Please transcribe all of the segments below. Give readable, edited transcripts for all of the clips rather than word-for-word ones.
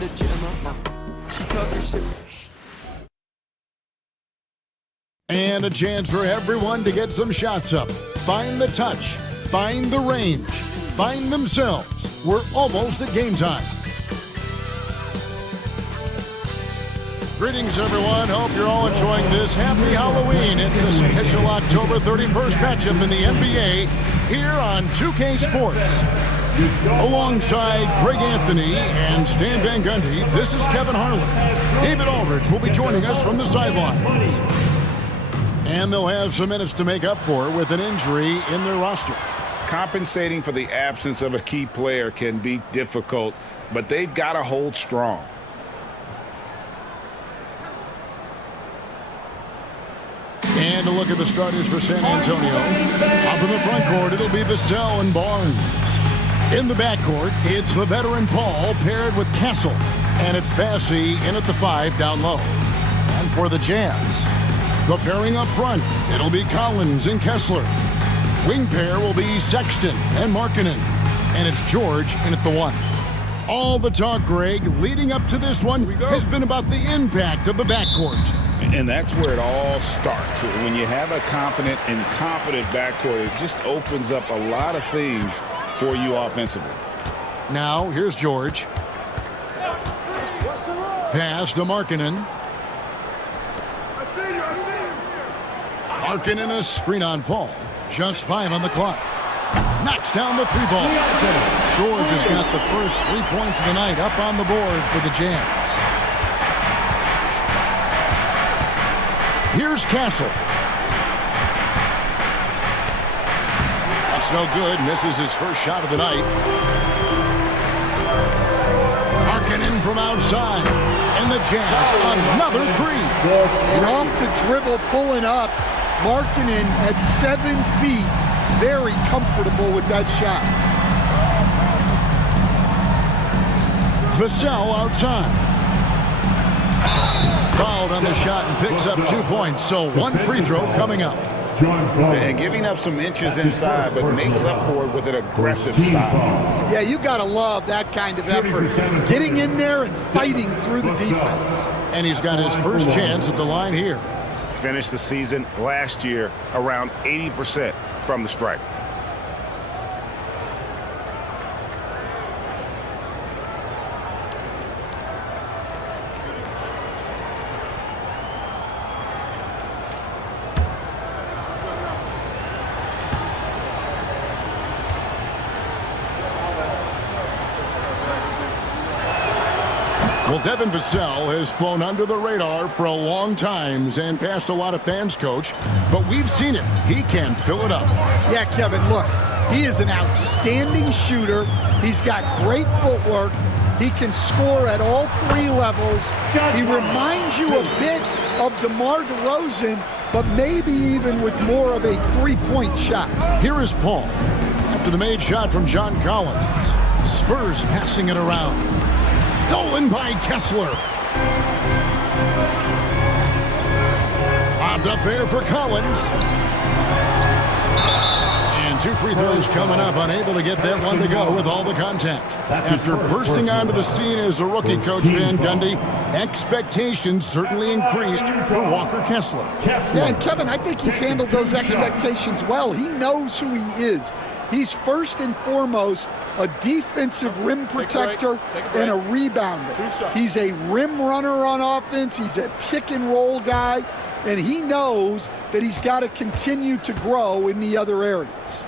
She talking shit. And a chance for everyone to get some shots up. Find the touch. Find the range. Find themselves. We're almost at game time. Greetings, everyone. Hope you're all enjoying this. Happy Halloween. It's a special October 31st matchup in the NBA here on 2K Sports. Alongside Greg Anthony and Stan Van Gundy, this is Kevin Harlan. David Aldridge will be joining us from the sidelines. And they'll have some minutes to make up for with an injury in their roster. Compensating for the absence of a key player can be difficult, but they've got to hold strong. And a look at the starters for San Antonio. Up in the front court, it'll be Vassell and Barnes. In the backcourt, it's the veteran Paul paired with Castle. And it's Bassey in at the 5 down low. And for the Jazz, the pairing up front, it'll be Collins and Kessler. Wing pair will be Sexton and Markkanen. And it's George in at the 1. All the talk, Greg, leading up to this one has been about the impact of the backcourt. And that's where it all starts. When you have a confident and competent backcourt, it just opens up a lot of things for you offensively. Now, here's George. Pass to Markkanen. Markkanen a screen on Paul. Just 5 on the clock. Knocks down the 3-ball. George has got the first 3 points of the night up on the board for the Jazz. Here's Castle. That's no good. Misses his first shot of the night. Markkanen from outside. And the Jazz another 3. And off the dribble pulling up. Markkanen at 7 feet. Very comfortable with that shot. Vassell outside. Fouled on the shot and picks up 2 points. So 1 free throw coming up. And giving up some inches inside, but makes up for it with an aggressive style. Yeah, you got to love that kind of effort. Getting in there and fighting through the defense. And he's got his first chance at the line here. Finished the season last year around 80% from the stripe. Well, Devin Vassell has flown under the radar for a long time and passed a lot of fans, Coach. But we've seen it. He can fill it up. Yeah, Kevin, look. He is an outstanding shooter. He's got great footwork. He can score at all 3 levels. He reminds you a bit of DeMar DeRozan, but maybe even with more of a 3-point shot. Here is Paul. After the made shot from John Collins. Spurs passing it around. Stolen by Kessler. Bobbed up there for Collins. And 2 free throws coming up. Unable to get that one to go with all the contact. After bursting onto the scene as a rookie, Coach Van Gundy, expectations certainly increased for Walker Kessler. Yeah, and Kevin, I think he's handled those expectations well. He knows who he is. He's first and foremost a defensive rim protector and a rebounder. He's a rim runner on offense. He's a pick and roll guy, and he knows that he's got to continue to grow in the other areas.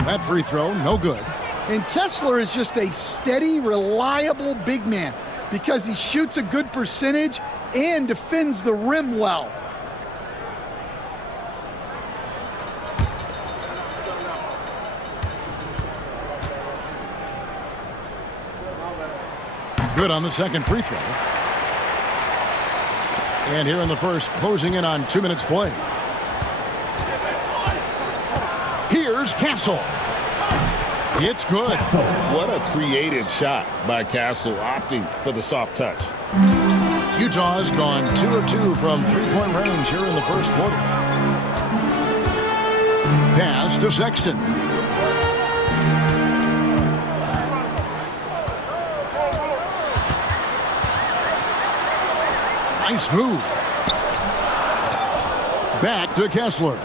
That free throw, no good. And Kessler is just a steady, reliable big man because he shoots a good percentage and defends the rim well. Good on the second free throw. And here in the first, closing in on 2 minutes play. Here's Castle. It's good. What a creative shot by Castle, opting for the soft touch. Utah's gone 2 of 2 from 3-point range here in the first quarter. Pass to Sexton. Nice move. Back to Kessler.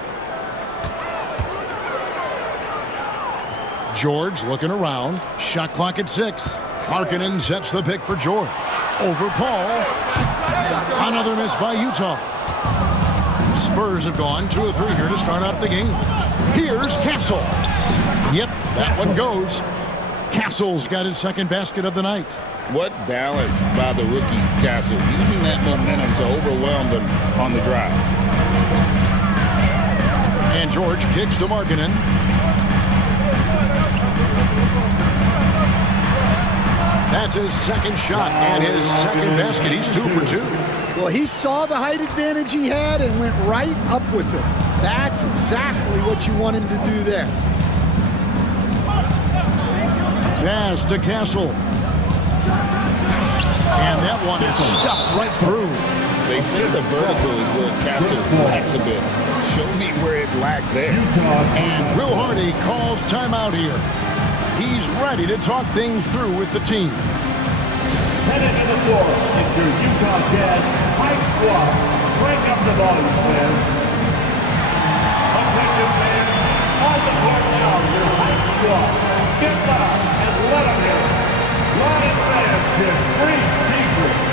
George looking around. Shot clock at 6. Markkanen sets the pick for George. Over Paul. Another miss by Utah. Spurs have gone 2 of 3 here to start out the game. Here's Castle. Yep, that one goes. Castle's got his second basket of the night. What balance by the rookie Castle, using that momentum to overwhelm them on the drive. And George kicks to Markkanen. That's his second shot and his second basket. He's 2 for 2. Well, he saw the height advantage he had and went right up with it. That's exactly what you want him to do there. Pass to Castle. And that one is stuffed right through. They say the vertical is where Castle lacks a bit. Show me where it lacked there. And Will Hardy calls timeout here. He's ready to talk things through with the team. Headed to the floor is your Utah Jazz high squad. Break up the volume, fans. Attention, fans. On the court now, your high squad. Get back and let them hear it. Ryan fans get free secrets.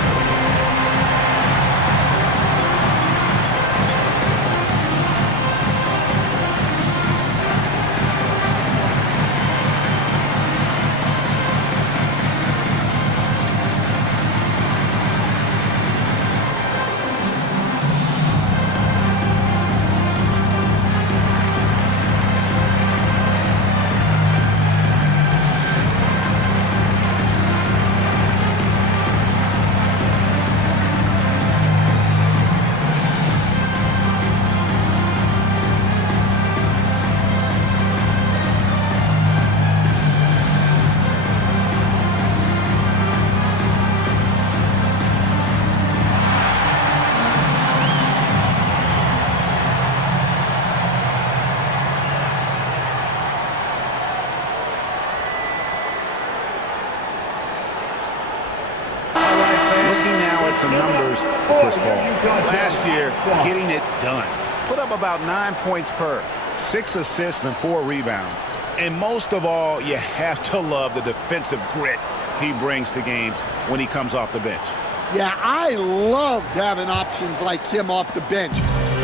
Some numbers for Chris Paul. Last year, getting it done. Put up about 9 points per, 6 assists and 4 rebounds. And most of all, you have to love the defensive grit he brings to games when he comes off the bench. Yeah, I loved having options like him off the bench.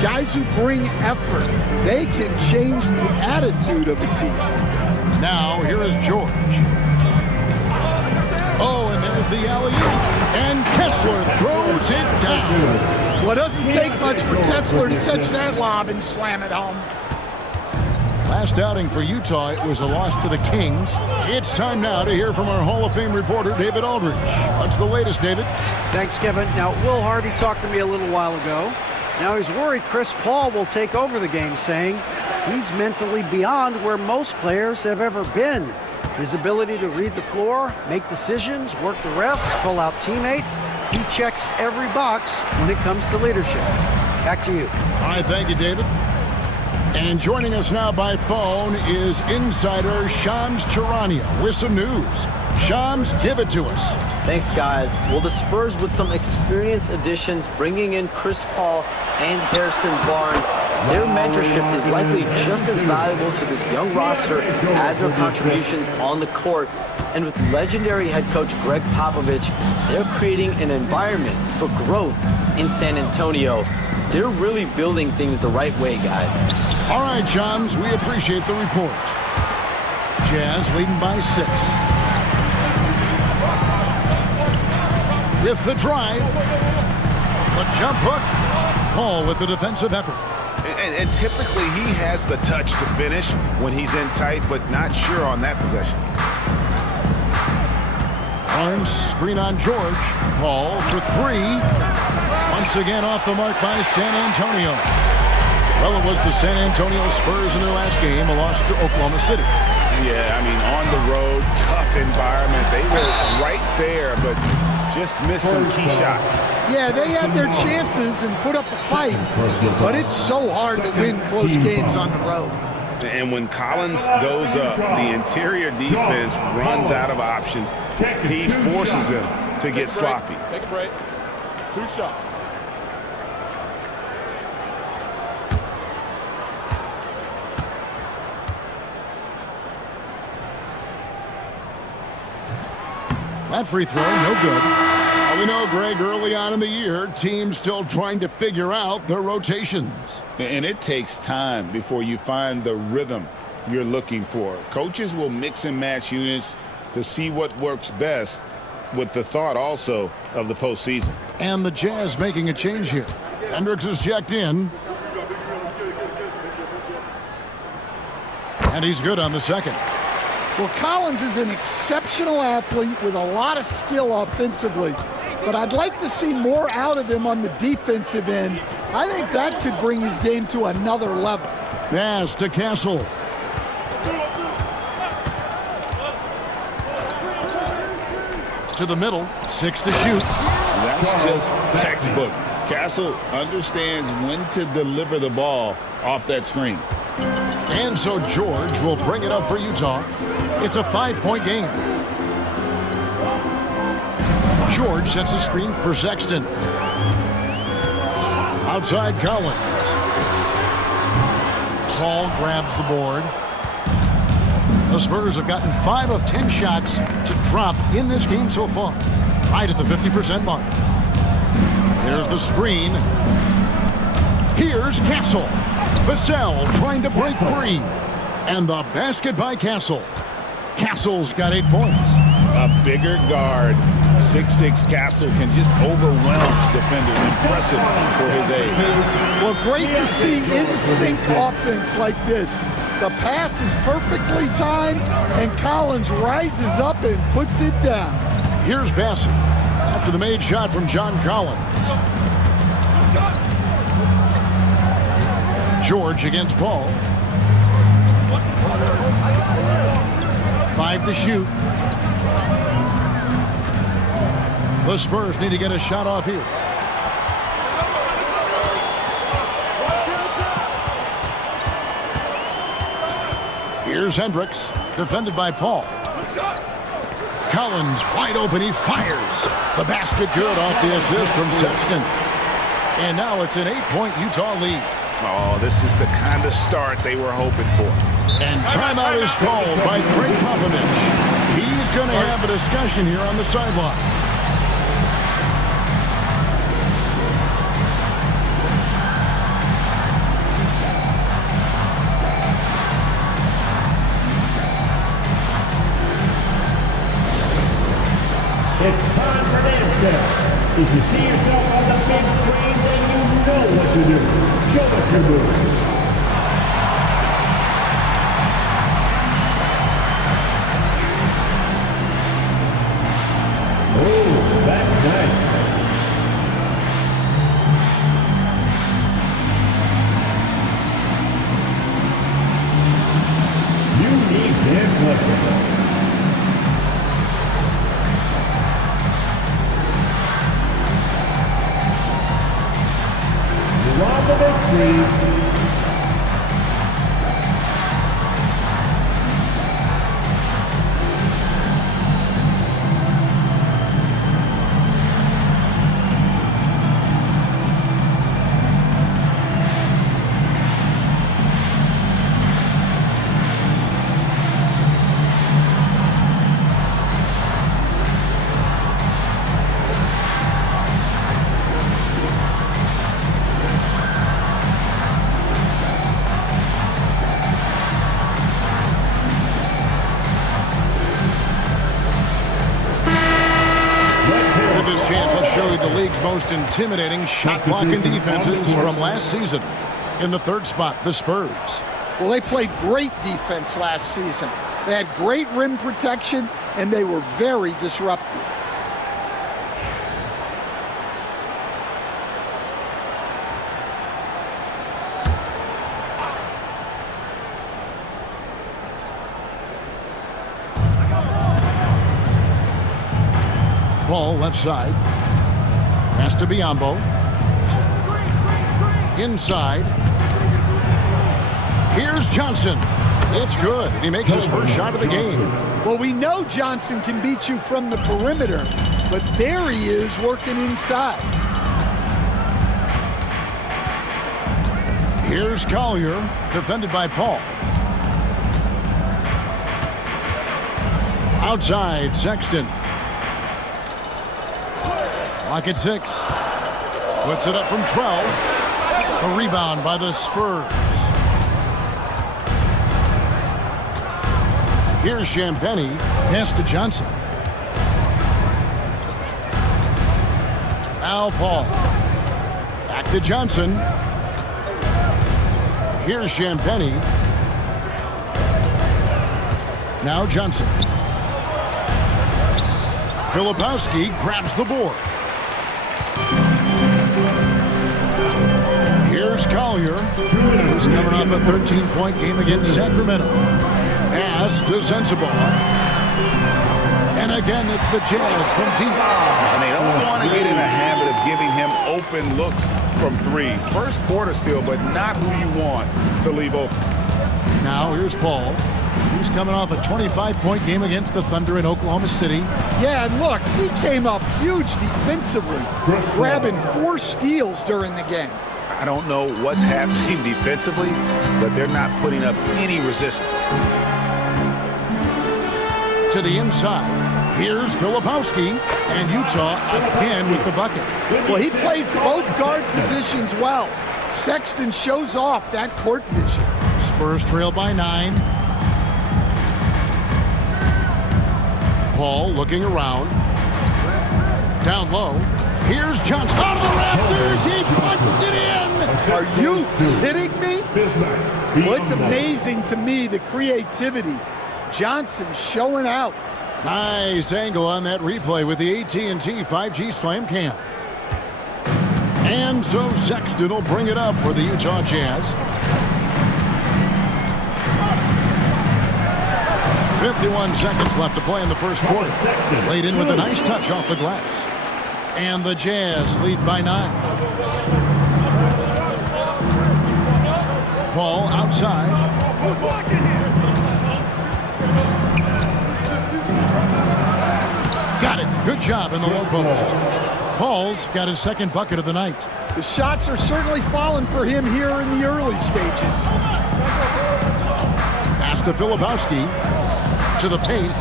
Guys who bring effort. They can change the attitude of a team. Now, here is George. Oh, and there's the alley-oop. And Kessler throws it down. Well, it doesn't take much for Kessler to catch that lob and slam it home. Last outing for Utah, it was a loss to the Kings. It's time now to hear from our Hall of Fame reporter, David Aldridge. What's the latest, David? Thanks, Kevin. Now, Will Hardy talked to me a little while ago. Now he's worried Chris Paul will take over the game, saying he's mentally beyond where most players have ever been. His ability to read the floor, make decisions, work the refs, call out teammates, he checks every box when it comes to leadership. Back to you. All right, thank you, David. And joining us now by phone is insider Shams Charania with some news. Shams, give it to us. Thanks, guys. Well, the Spurs with some experienced additions, bringing in Chris Paul and Harrison Barnes. Their mentorship is likely just as valuable to this young roster as their contributions on the court. And with legendary head coach Greg Popovich, they're creating an environment for growth in San Antonio. They're really building things the right way, guys. All right, Shams, we appreciate the report. Jazz leading by 6. With the drive, the jump hook, Paul with the defensive effort. And typically he has the touch to finish when he's in tight, but not sure on that possession. Barnes, screen on George. Paul for 3. Once again off the mark by San Antonio. Well, it was the San Antonio Spurs in their last game, a loss to Oklahoma City. Yeah, I mean, on the road, tough environment. They were right there, but just missed some key shots. Yeah, they had their chances and put up a fight, but it's so hard to win close games on the road. And when Collins goes up, the interior defense runs out of options. He forces them to get sloppy. Take a break. 2 shots. That free throw, no good. Well, we know, Greg, early on in the year, teams still trying to figure out their rotations. And it takes time before you find the rhythm you're looking for. Coaches will mix and match units to see what works best, with the thought also of the postseason. And the Jazz making a change here. Hendricks is checked in. And he's good on the second. Well, Collins is an exceptional athlete with a lot of skill offensively, but I'd like to see more out of him on the defensive end. I think that could bring his game to another level. Pass to Castle. To the middle, 6 to shoot. That's just textbook. Castle understands when to deliver the ball off that screen. And so George will bring it up for Utah. It's a 5-point game. George sets a screen for Sexton. Outside Collins. Paul grabs the board. The Spurs have gotten 5 of 10 shots to drop in this game so far, right at the 50% mark. Here's the screen. Here's Castle. Vassell trying to break free. And the basket by Castle. Castle's got 8 points. A bigger guard, 6'6" Castle, can just overwhelm defenders. Impressive for his age. Well, great to see in-sync offense like this. The pass is perfectly timed, and Collins rises up and puts it down. Here's Bassey after the made shot from John Collins. George against Paul. 5 to shoot. The Spurs need to get a shot off here. Here's Hendricks, defended by Paul. Collins wide open, he fires. The basket good off the assist from Sexton. And now it's an 8-point Utah lead. Oh, this is the kind of start they were hoping for. And timeout is called by Greg Popovich. He's going to have a discussion here on the sideline. It's time for Naismith. If you see yourself on the big screen, then you know what to do. Show us your move. Oh, that's nice. You need dance lessons. On the big screen. This chance, let's show you the league's most intimidating shot blocking defenses from last season. In the third spot, the Spurs. Well, they played great defense last season. They had great rim protection, and they were very disruptive. Paul left side. Pass to Biyombo. Inside. Here's Johnson. It's good, and he makes his first shot of the game. Well, we know Johnson can beat you from the perimeter, but there he is working inside. Here's Collier, defended by Paul. Outside, Sexton. Clock at 6. Puts it up from 12. A rebound by the Spurs. Here's Champagnie. Pass to Johnson. Now Paul. Back to Johnson. Here's Champagnie. Now Johnson. Filipowski grabs the board. Here's Collier, who's coming off a 13-point game against Sacramento. Pass to Sensible. And again, it's the Jazz from deep. And they don't want to get in a habit of giving him open looks from 3. First quarter still, but not who you want to leave open. Now here's Paul. He's coming off a 25-point game against the Thunder in Oklahoma City. Yeah, and look, he came up huge defensively, grabbing 4 steals during the game. I don't know what's happening defensively, but they're not putting up any resistance. To the inside. Here's Filipowski, and Utah again with the bucket. Well, he plays both guard positions well. Sexton shows off that court vision. Spurs trail by 9. Paul looking around. Down low. Here's Johnson. Out of the rafters. He punched it in. Are you kidding me? Well, it's amazing to me, the creativity. Johnson showing out. Nice angle on that replay with the AT&T 5G Slam Cam. And so Sexton will bring it up for the Utah Jazz. 51 seconds left to play in the first quarter. Laid in with a nice touch off the glass. And the Jazz lead by 9. Paul outside. Got it. Good job in the low post. Paul's got his second bucket of the night. The shots are certainly falling for him here in the early stages. Pass to Filipowski. To the paint.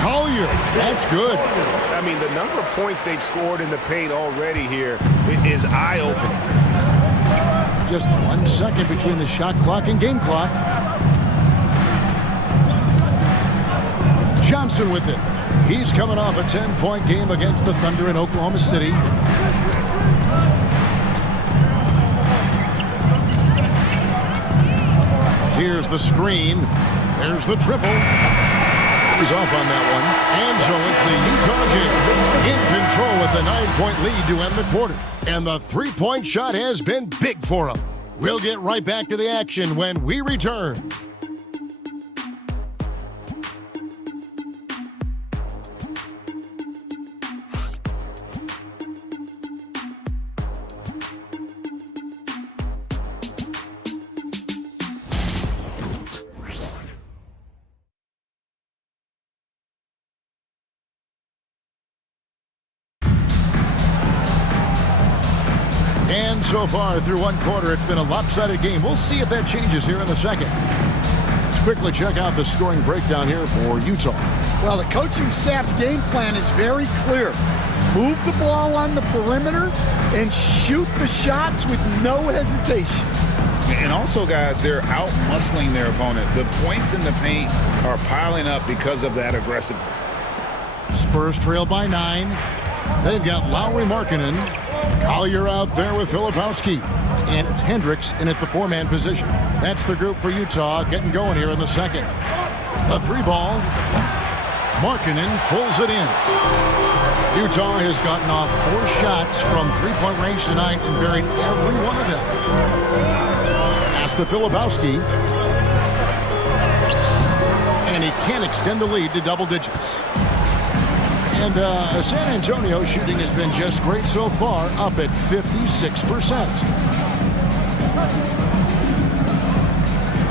Collier. That's good. I mean, the number of points they've scored in the paint already here is eye-opening. Just 1 second between the shot clock and game clock. Johnson with it. He's coming off a 10-point game against the Thunder in Oklahoma City. Here's the screen. There's the triple. He's off on that one. And so it's the Utah Jazz in control with the 9-point lead to end the quarter. And the three-point shot has been big for him. We'll get right back to the action when we return. And so far through one quarter, it's been a lopsided game. We'll see if that changes here in the second. Let's quickly check out the scoring breakdown here for Utah. Well, the coaching staff's game plan is very clear. Move the ball on the perimeter and shoot the shots with no hesitation. And also, guys, they're out-muscling their opponent. The points in the paint are piling up because of that aggressiveness. Spurs trail by 9. They've got Lowry Markkanen. Collier out there with Filipowski. And it's Hendricks in at the 4-man position. That's the group for Utah getting going here in the second. A 3-ball. Markkanen pulls it in. Utah has gotten off 4 shots from 3-point range tonight and buried every one of them. Pass to Filipowski. And he can't extend the lead to double digits. And San Antonio shooting has been just great so far, up at 56%.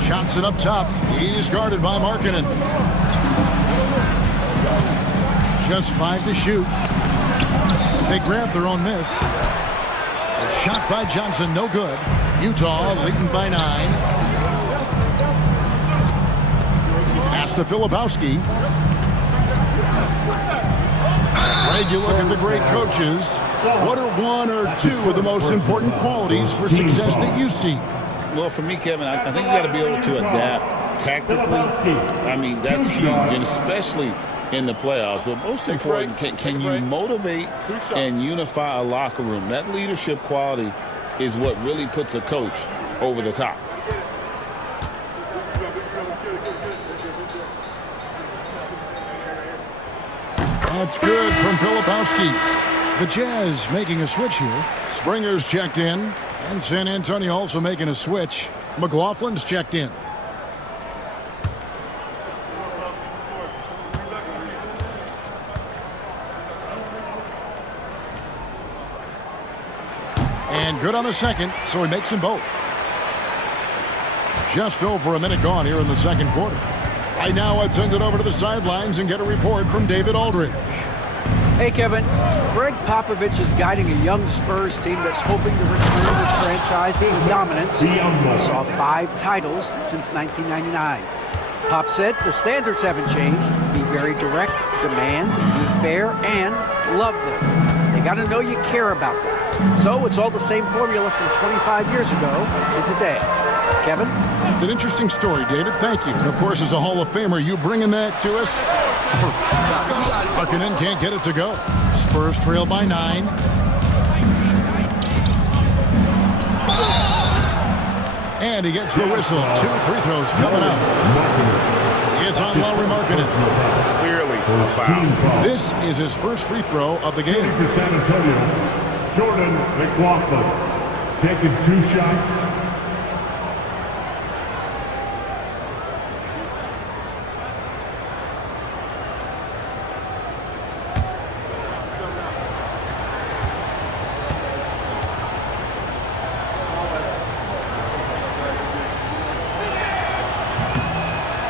Johnson up top. He's guarded by Markkanen. Just 5 to shoot. They grab their own miss. A shot by Johnson, no good. Utah leading by 9. Pass to Filipowski. Greg, you look at the great coaches. What are one or two of the most important qualities for success that you see? Well, for me, Kevin, I think you got to be able to adapt tactically. I mean, that's huge, and especially in the playoffs. But most important, can you motivate and unify a locker room? That leadership quality is what really puts a coach over the top. That's good from Filipowski. The Jazz making a switch here. Springer's checked in. And San Antonio also making a switch. McLaughlin's checked in. And good on the second, so he makes them both. Just over a minute gone here in the second quarter. Right now, let's send it over to the sidelines and get a report from David Aldridge. Hey, Kevin. Greg Popovich is guiding a young Spurs team that's hoping to return this franchise to dominance. We saw 5 titles since 1999. Pop said the standards haven't changed. Be very direct, demand, be fair, and love them. They got to know you care about them. So it's all the same formula from 25 years ago to today. Kevin? It's an interesting story, David. Thank you. And, of course, as a Hall of Famer, you bringing that to us? Markkanen can't get it to go. Spurs trail by 9. And he gets the whistle. 2 free throws coming up. It's on Lauri Markkanen. Clearly a foul. This is his first free throw of the game. For San Antonio, Jordan McLaughlin taking 2 shots.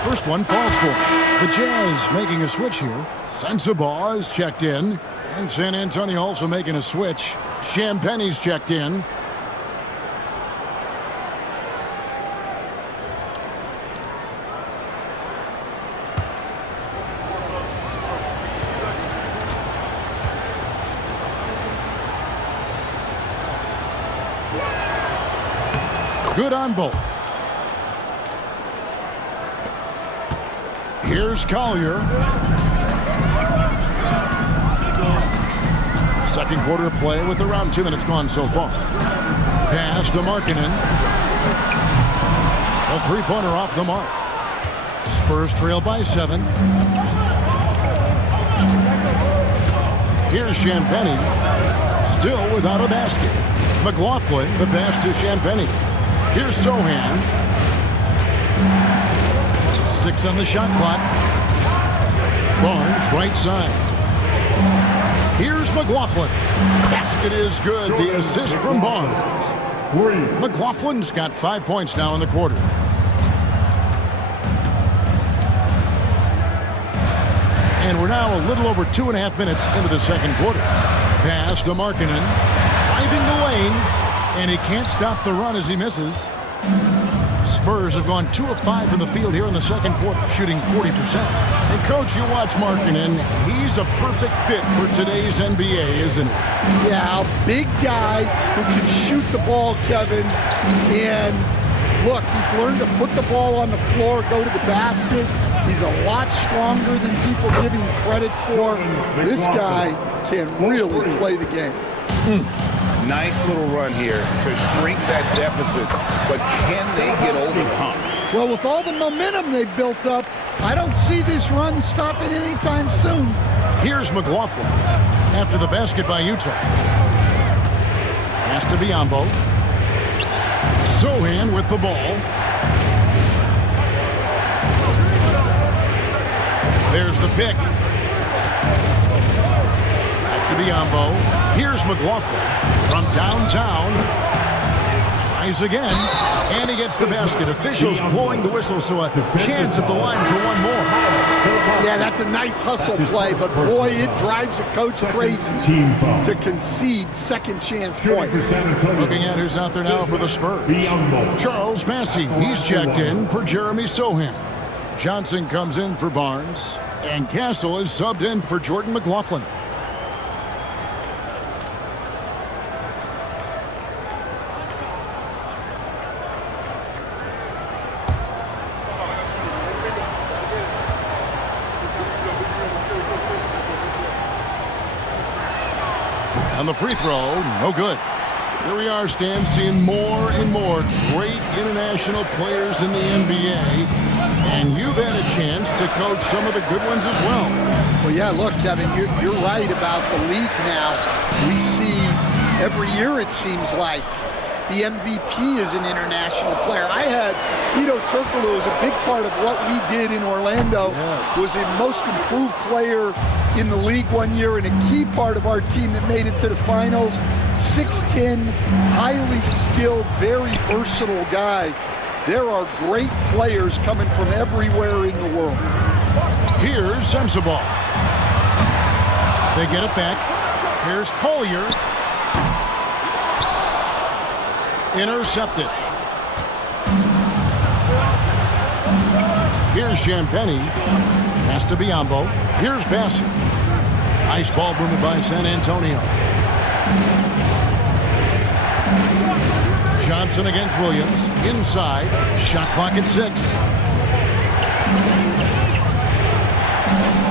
First one falls for him. The Jazz making a switch here. Sensabaugh is checked in. And San Antonio also making a switch. Champagne's checked in. Good on both. Here's Collier. Second quarter play with around 2 minutes gone so far. Pass to Markkanen. A three-pointer off the mark. Spurs trail by 7. Here's Champagnie. Still without a basket. McLaughlin, the pass to Champagnie. Here's Sohan. 6 on the shot clock. Barnes, right side. Here's McLaughlin. Basket is good. The assist from Barnes. McLaughlin's got 5 points now in the quarter. And we're now a little over 2.5 minutes into the second quarter. Pass to Markkanen. Driving the lane. And he can't stop the run as he misses. Spurs have gone 2 of 5 from the field here in the second quarter, shooting 40%. And, Coach, you watch Markkanen. He's a perfect fit for today's NBA, isn't he? Yeah, a big guy who can shoot the ball, Kevin. And, look, he's learned to put the ball on the floor, go to the basket. He's a lot stronger than people give him credit for. This guy can really play the game. Nice little run here to shrink that deficit, but can they get over the hump? Well, with all the momentum they've built up, I don't see this run stopping anytime soon. Here's McLaughlin after the basket by Utah. Has to be Biombo. Sohan with the ball. There's the pick. Back to Biombo. Here's McLaughlin. From downtown, tries again, and he gets the basket. Officials blowing the whistle, so a chance at the line for one more. Yeah, that's a nice hustle play, but boy, it drives a coach crazy to concede second chance points. Looking at who's out there now for the Spurs. Charles Massey, he's checked in for Jeremy Sohan. Johnson comes in for Barnes, and Castle is subbed in for Jordan McLaughlin. And the free throw, no good. Here we are, Stan, seeing more and more great international players in the NBA. And you've had a chance to coach some of the good ones as well. Well, yeah, look, Kevin, you're right about the league now. We see every year, it seems like, the MVP is an international player. I had Ito Turkoglu was a big part of what we did in Orlando. Yes. Was a most improved player in the league one year and a key part of our team that made it to the finals. 6'10", highly skilled, very versatile guy. There are great players coming from everywhere in the world. Here's Sensabaugh. They get it back. Here's Collier. Intercepted. Here's Champagny. Pass to Biombo. Here's Bassett. Nice ball movement by San Antonio. Johnson against Williams. Inside. Shot clock at 6.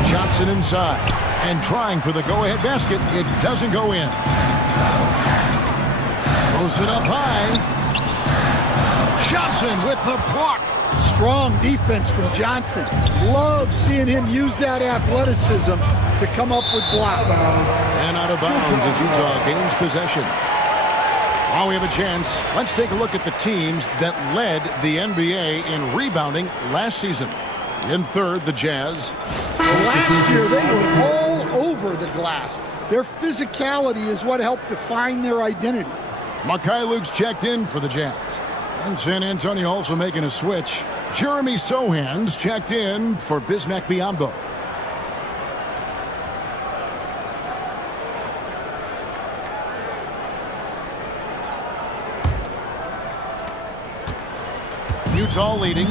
Johnson inside. And trying for the go-ahead basket. It doesn't go in. Throws it up high. Johnson with the block. Strong defense from Johnson. Love seeing him use that athleticism to come up with blocks. And out of bounds as Utah gains possession. While we have a chance, let's take a look at the teams that led the NBA in rebounding last season. In third, the Jazz. Last year, they were all over the glass. Their physicality is what helped define their identity. Makai Luke's checked in for the Jazz. And San Antonio also making a switch. Jeremy Sohan's checked in for Bismack Biyombo. Utah leading.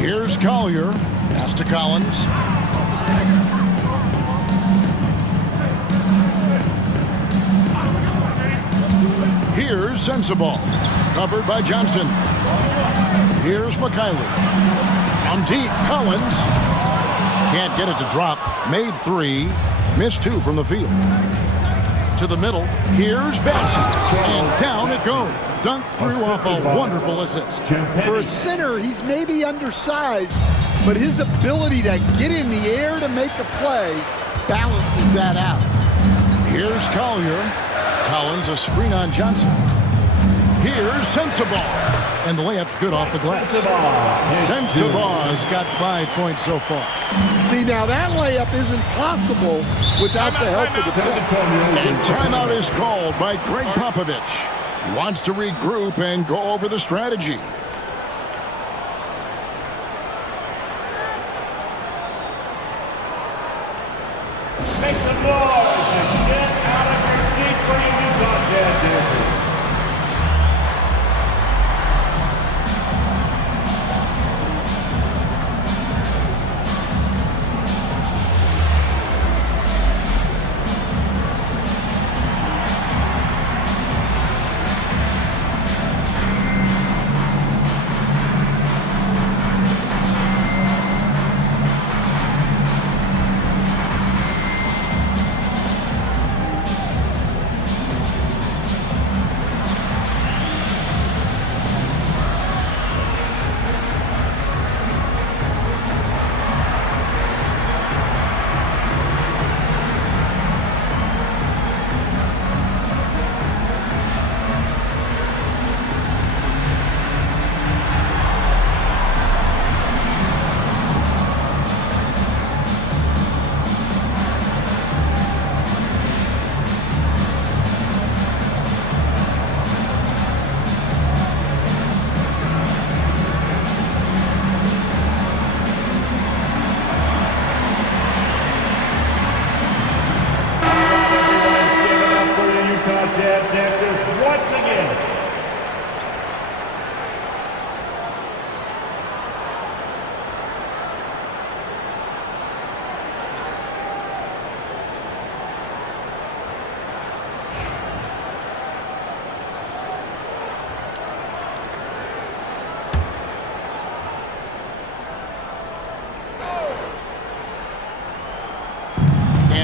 Here's Collier. Pass to Collins. Here's Sensabaugh. Covered by Johnson. Here's McKinley. From deep, Collins. Can't get it to drop. Made 3. Missed 2 from the field. To the middle. Here's Bassett. And down it goes. Dunked through off a wonderful assist. For a center, he's maybe undersized, but his ability to get in the air to make a play balances that out. Here's Collier. Collins, a screen on Johnson. Here's Sensabaugh. And the layup's good off the glass. Sensabaugh's got 5 points so far. See, now that layup isn't possible without the help of the pick. And timeout is called by Greg Popovich. He wants to regroup and go over the strategy. Make some noise and get out of your seat for your Utah Jazz.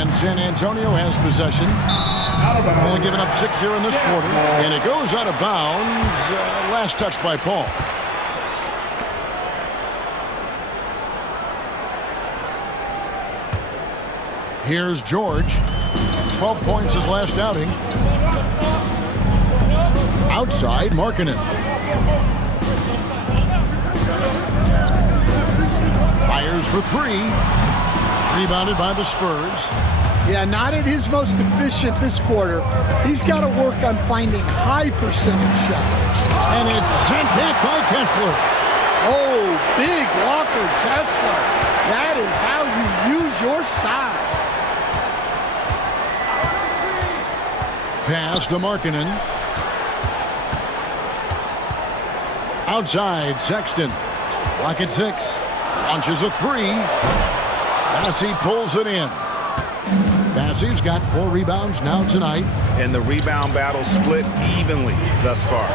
And San Antonio has possession. Only giving up 6 here in this quarter. And it goes out of bounds. Last touch by Paul. Here's George. 12 points his last outing. Outside, Markkanen. Fires for 3. Rebounded by the Spurs. Yeah, not at his most efficient this quarter. He's got to work on finding high percentage shots. And it's sent back by Kessler. Oh, big Walker Kessler. That is how you use your size. Pass to Markkanen. Outside, Sexton. Lock at 6. Launches a 3. Massey pulls it in. Massey's got 4 rebounds now tonight. And the rebound battle split evenly thus far.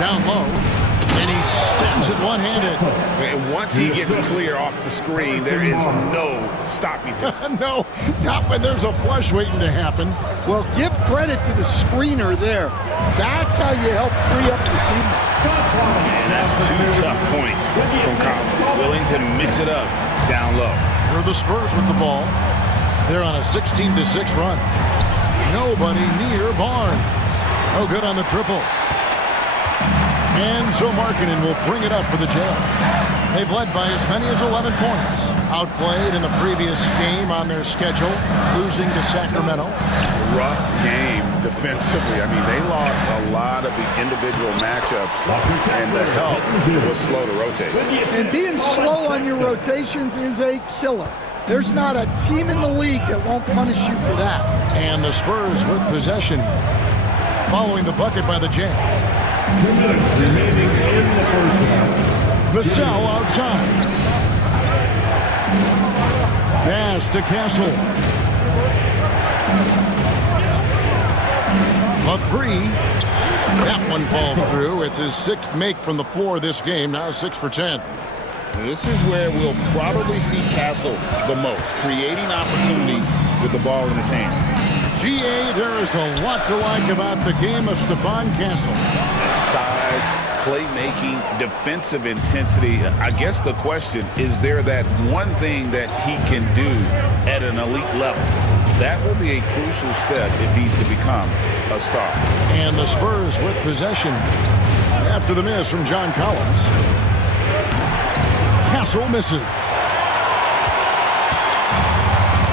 Down low. And he stems it one-handed. And once he gets clear off the screen, there is no stopping him. No, not when there's a flush waiting to happen. Well, give credit to the screener there. That's how you help free up your teammates. And that's 2 tough points from Collins. Willing to mix it up down low. Here are the Spurs with the ball. They're on a 16-6 run. Nobody near Barnes. No good on the triple. And so Markkanen will bring it up for the Jazz. They've led by as many as 11 points. Outplayed in the previous game on their schedule, losing to Sacramento. Rough game defensively. I mean, they lost a lot of the individual matchups, and the help was slow to rotate. And being slow on your rotations is a killer. There's not a team in the league that won't punish you for that. And the Spurs with possession, following the bucket by the Jazz. 2 minutes remaining in the first half. Vassell outside. Pass to Castle. A 3. That one falls through. It's his 6th make from the floor this game. Now 6 for 10. This is where we'll probably see Castle the most, creating opportunities with the ball in his hand. GA, there is a lot to like about the game of Stephon Castle. Size, playmaking, defensive intensity. I guess the question, is there that one thing that he can do at an elite level? That will be a crucial step if he's to become a star. And the Spurs with possession after the miss from John Collins. Castle misses.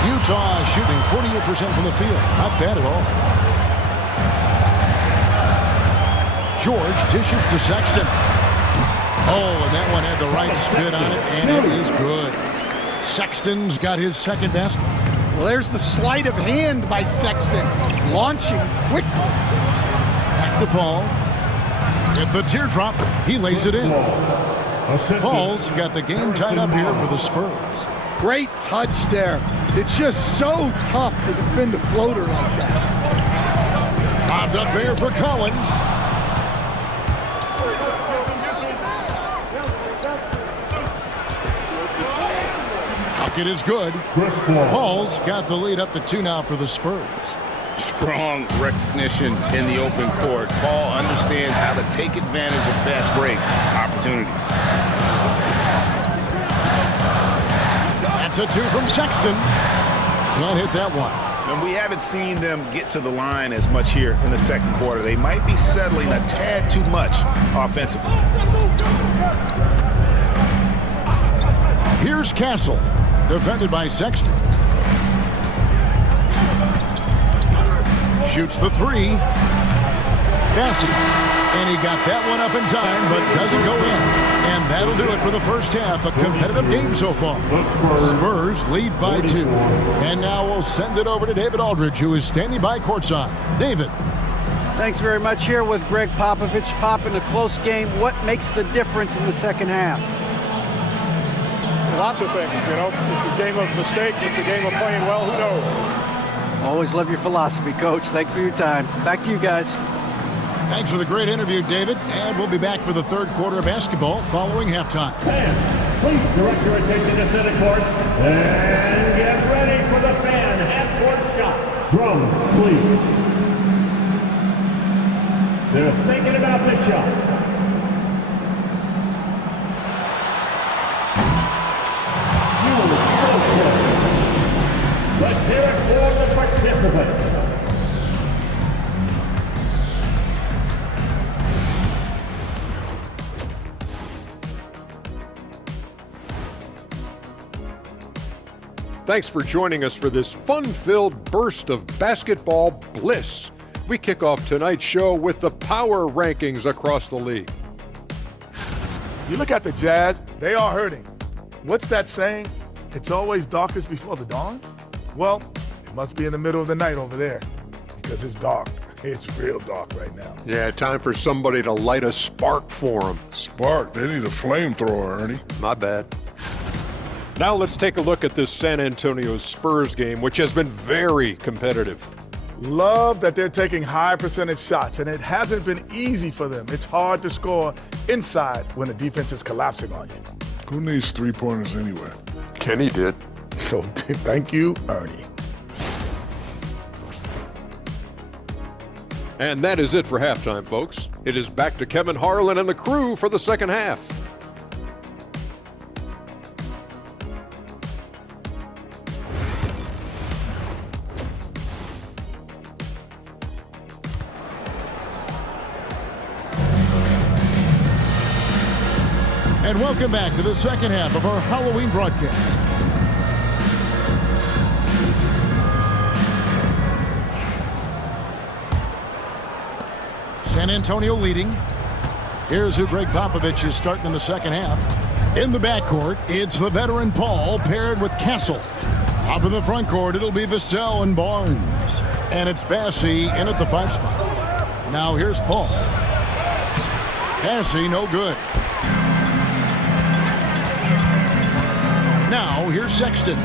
Utah shooting 48% from the field. Not bad at all. George dishes to Sexton. Oh, and that one had the right spin on it, and it is good. Sexton's got his 2nd basket. Well, there's the sleight of hand by Sexton, launching quickly. Back to Paul. With the teardrop, he lays it in. Paul's got the game tied up here for the Spurs. Great touch there. It's just so tough to defend a floater like that. Bobbed up there for Collins. Bucket is good. Paul's got the lead up to 2 now for the Spurs. Strong recognition in the open court. Paul understands how to take advantage of fast break opportunities. That's a 2 from Sexton. Can't hit that one. And we haven't seen them get to the line as much here in the 2nd quarter. They might be settling a tad too much offensively. Here's Castle, defended by Sexton. Shoots the 3. Bassett. And he got that one up in time, but doesn't go in. And that'll do it for the first half. A competitive game so far. Spurs lead by 2. And now we'll send it over to David Aldridge, who is standing by courtside. David. Thanks very much. Here with Greg Popovich. Pop, in a close game, what makes the difference in the 2nd half? Lots of things, you know. It's a game of mistakes. It's a game of playing well. Who knows? Always love your philosophy, Coach. Thanks for your time. Back to you guys. Thanks for the great interview, David. And we'll be back for the 3rd quarter of basketball following halftime. Please direct your attention to center court and get ready. the fan half-court shot. Drums, please. They're thinking about the shot. You were so close. Let's hear it for the participants. Thanks for joining us for this fun-filled burst of basketball bliss. We kick off tonight's show with the power rankings across the league. You look at the Jazz, they are hurting. What's that saying? It's always darkest before the dawn? Well, it must be in the middle of the night over there because it's dark. It's real dark right now. Yeah, time for somebody to light a spark for them. Spark? They need a flamethrower, Ernie. My bad. Now let's take a look at this San Antonio Spurs game, which has been very competitive. Love that they're taking high percentage shots, and it hasn't been easy for them. It's hard to score inside when the defense is collapsing on you. Who needs three-pointers anyway? Kenny did. So thank you, Ernie. And that is it for halftime, folks. It is back to Kevin Harlan and the crew for the second half. And welcome back to the second half of our Halloween broadcast. San Antonio leading. Here's who Greg Popovich is starting in the second half. In the backcourt, it's the veteran Paul paired with Castle. Up in the front court, it'll be Vassell and Barnes. And it's Bassey in at the 5 spot. Now here's Paul. Bassey, no good. Now, here's Sexton.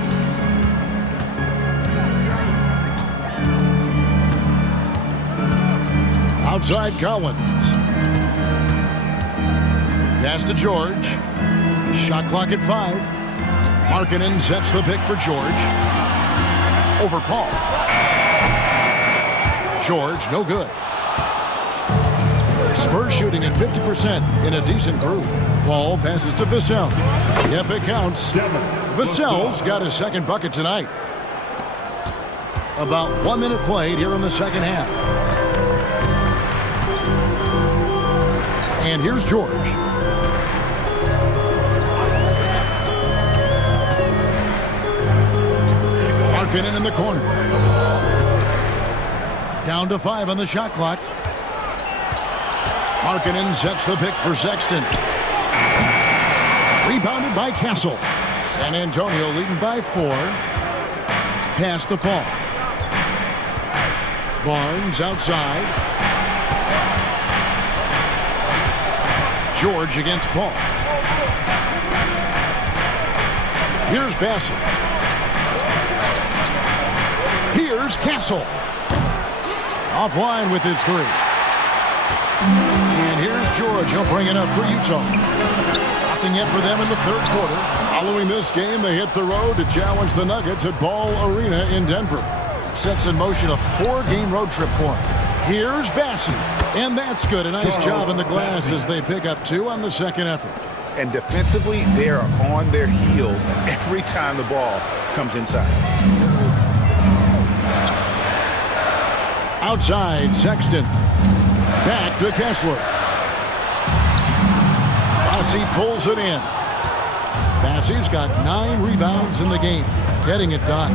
Outside Collins. Pass to George. Shot clock at 5. Markkanen sets the pick for George. Over Paul. George, no good. Spurs shooting at 50% in a decent groove. Paul passes to Vassell. Yep, it counts. Vassell's got his second bucket tonight. About 1 minute played here in the second half. And here's George. Markkanen in the corner. Down to 5 on the shot clock. Markkanen sets the pick for Sexton. Rebounded by Castle. San Antonio leading by 4. Pass to Paul. Barnes outside. George against Paul. Here's Bassett. Here's Castle. Offline with his 3. And here's George. He'll bring it up for Utah. Nothing yet for them in the third quarter. Following this game, they hit the road to challenge the Nuggets at Ball Arena in Denver. It sets in motion a 4-game road trip for him. Here's Bassey. And that's good. A nice job in the glass as they pick up 2 on the second effort. And defensively, they are on their heels every time the ball comes inside. Outside, Sexton. Back to Kessler. Bassey pulls it in. Bassey's got 9 rebounds in the game, getting it done.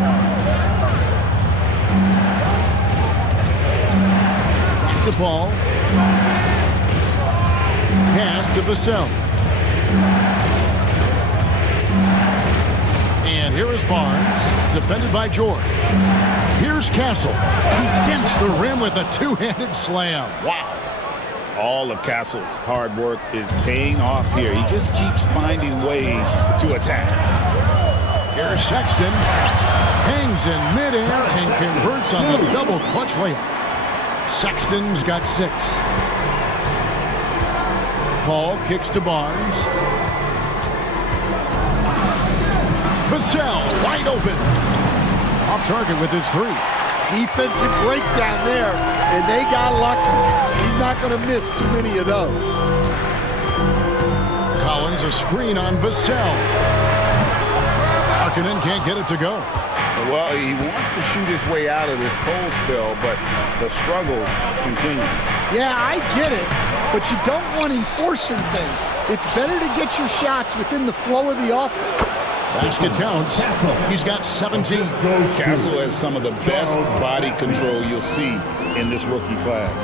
Back to Paul. Pass to Vassell. And here is Barnes, defended by George. Here's Castle. He dents the rim with a 2-handed slam. Wow. All of Castle's hard work is paying off here. He just keeps finding ways to attack. Here's Sexton. Hangs in midair and converts on the double clutch layup. Sexton's got 6. Paul kicks to Barnes. Vassell wide open. Off target with his three. Defensive breakdown there, and they got lucky. He's not going to miss too many of those. Collins, a screen on Vassell. Markkanen can't get it to go. Well, he wants to shoot his way out of this cold spell, but the struggles continue. Yeah, I get it, but you don't want him forcing things. It's better to get your shots within the flow of the offense. Basket counts. He's got 17. Castle has some of the best body control you'll see in this rookie class.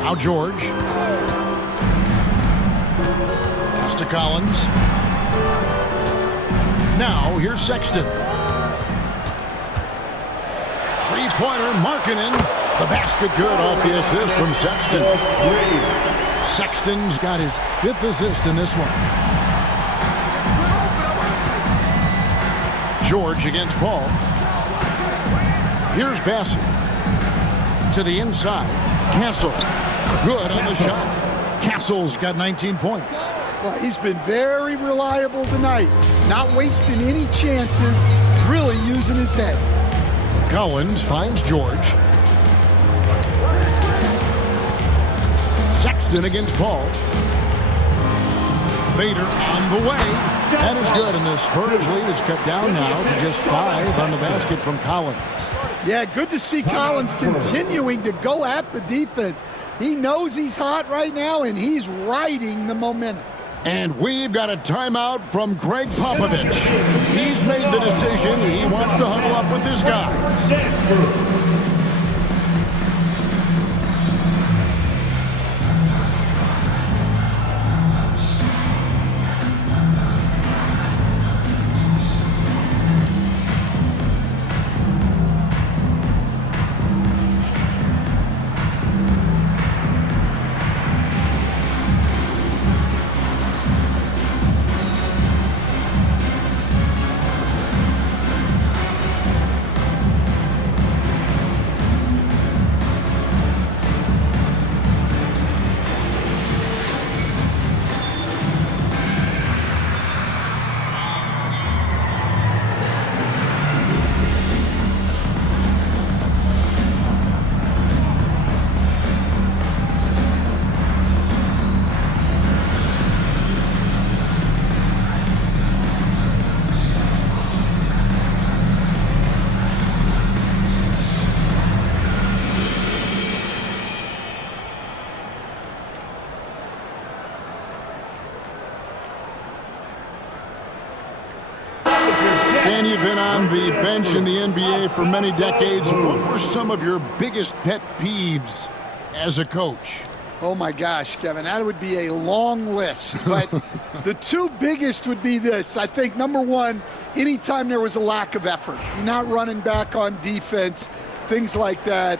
Now George. Pass to Collins. Now here's Sexton. Three-pointer, Markkanen. The basket good off the assist from Sexton. Sexton's got his 5th assist in this one. George against Paul. Here's Bassett. To the inside. Castle. Good on the shot. Castle's got 19 points. Well, he's been very reliable tonight. Not wasting any chances. Really using his head. Collins finds George. Sexton against Paul. Fader on the way. That is good, and the Spurs lead is cut down now to just 5 on the basket from Collins. Yeah, good to see Collins continuing to go at the defense. He knows he's hot right now, and he's riding the momentum. And we've got a timeout from Greg Popovich. He's made the decision. He wants to huddle up with his guys. Dan, you've been on the bench in the NBA for many decades. What were some of your biggest pet peeves as a coach? Oh my gosh, Kevin, that would be a long list. But the two biggest would be this. I think number one, anytime there was a lack of effort, you're not running back on defense, things like that.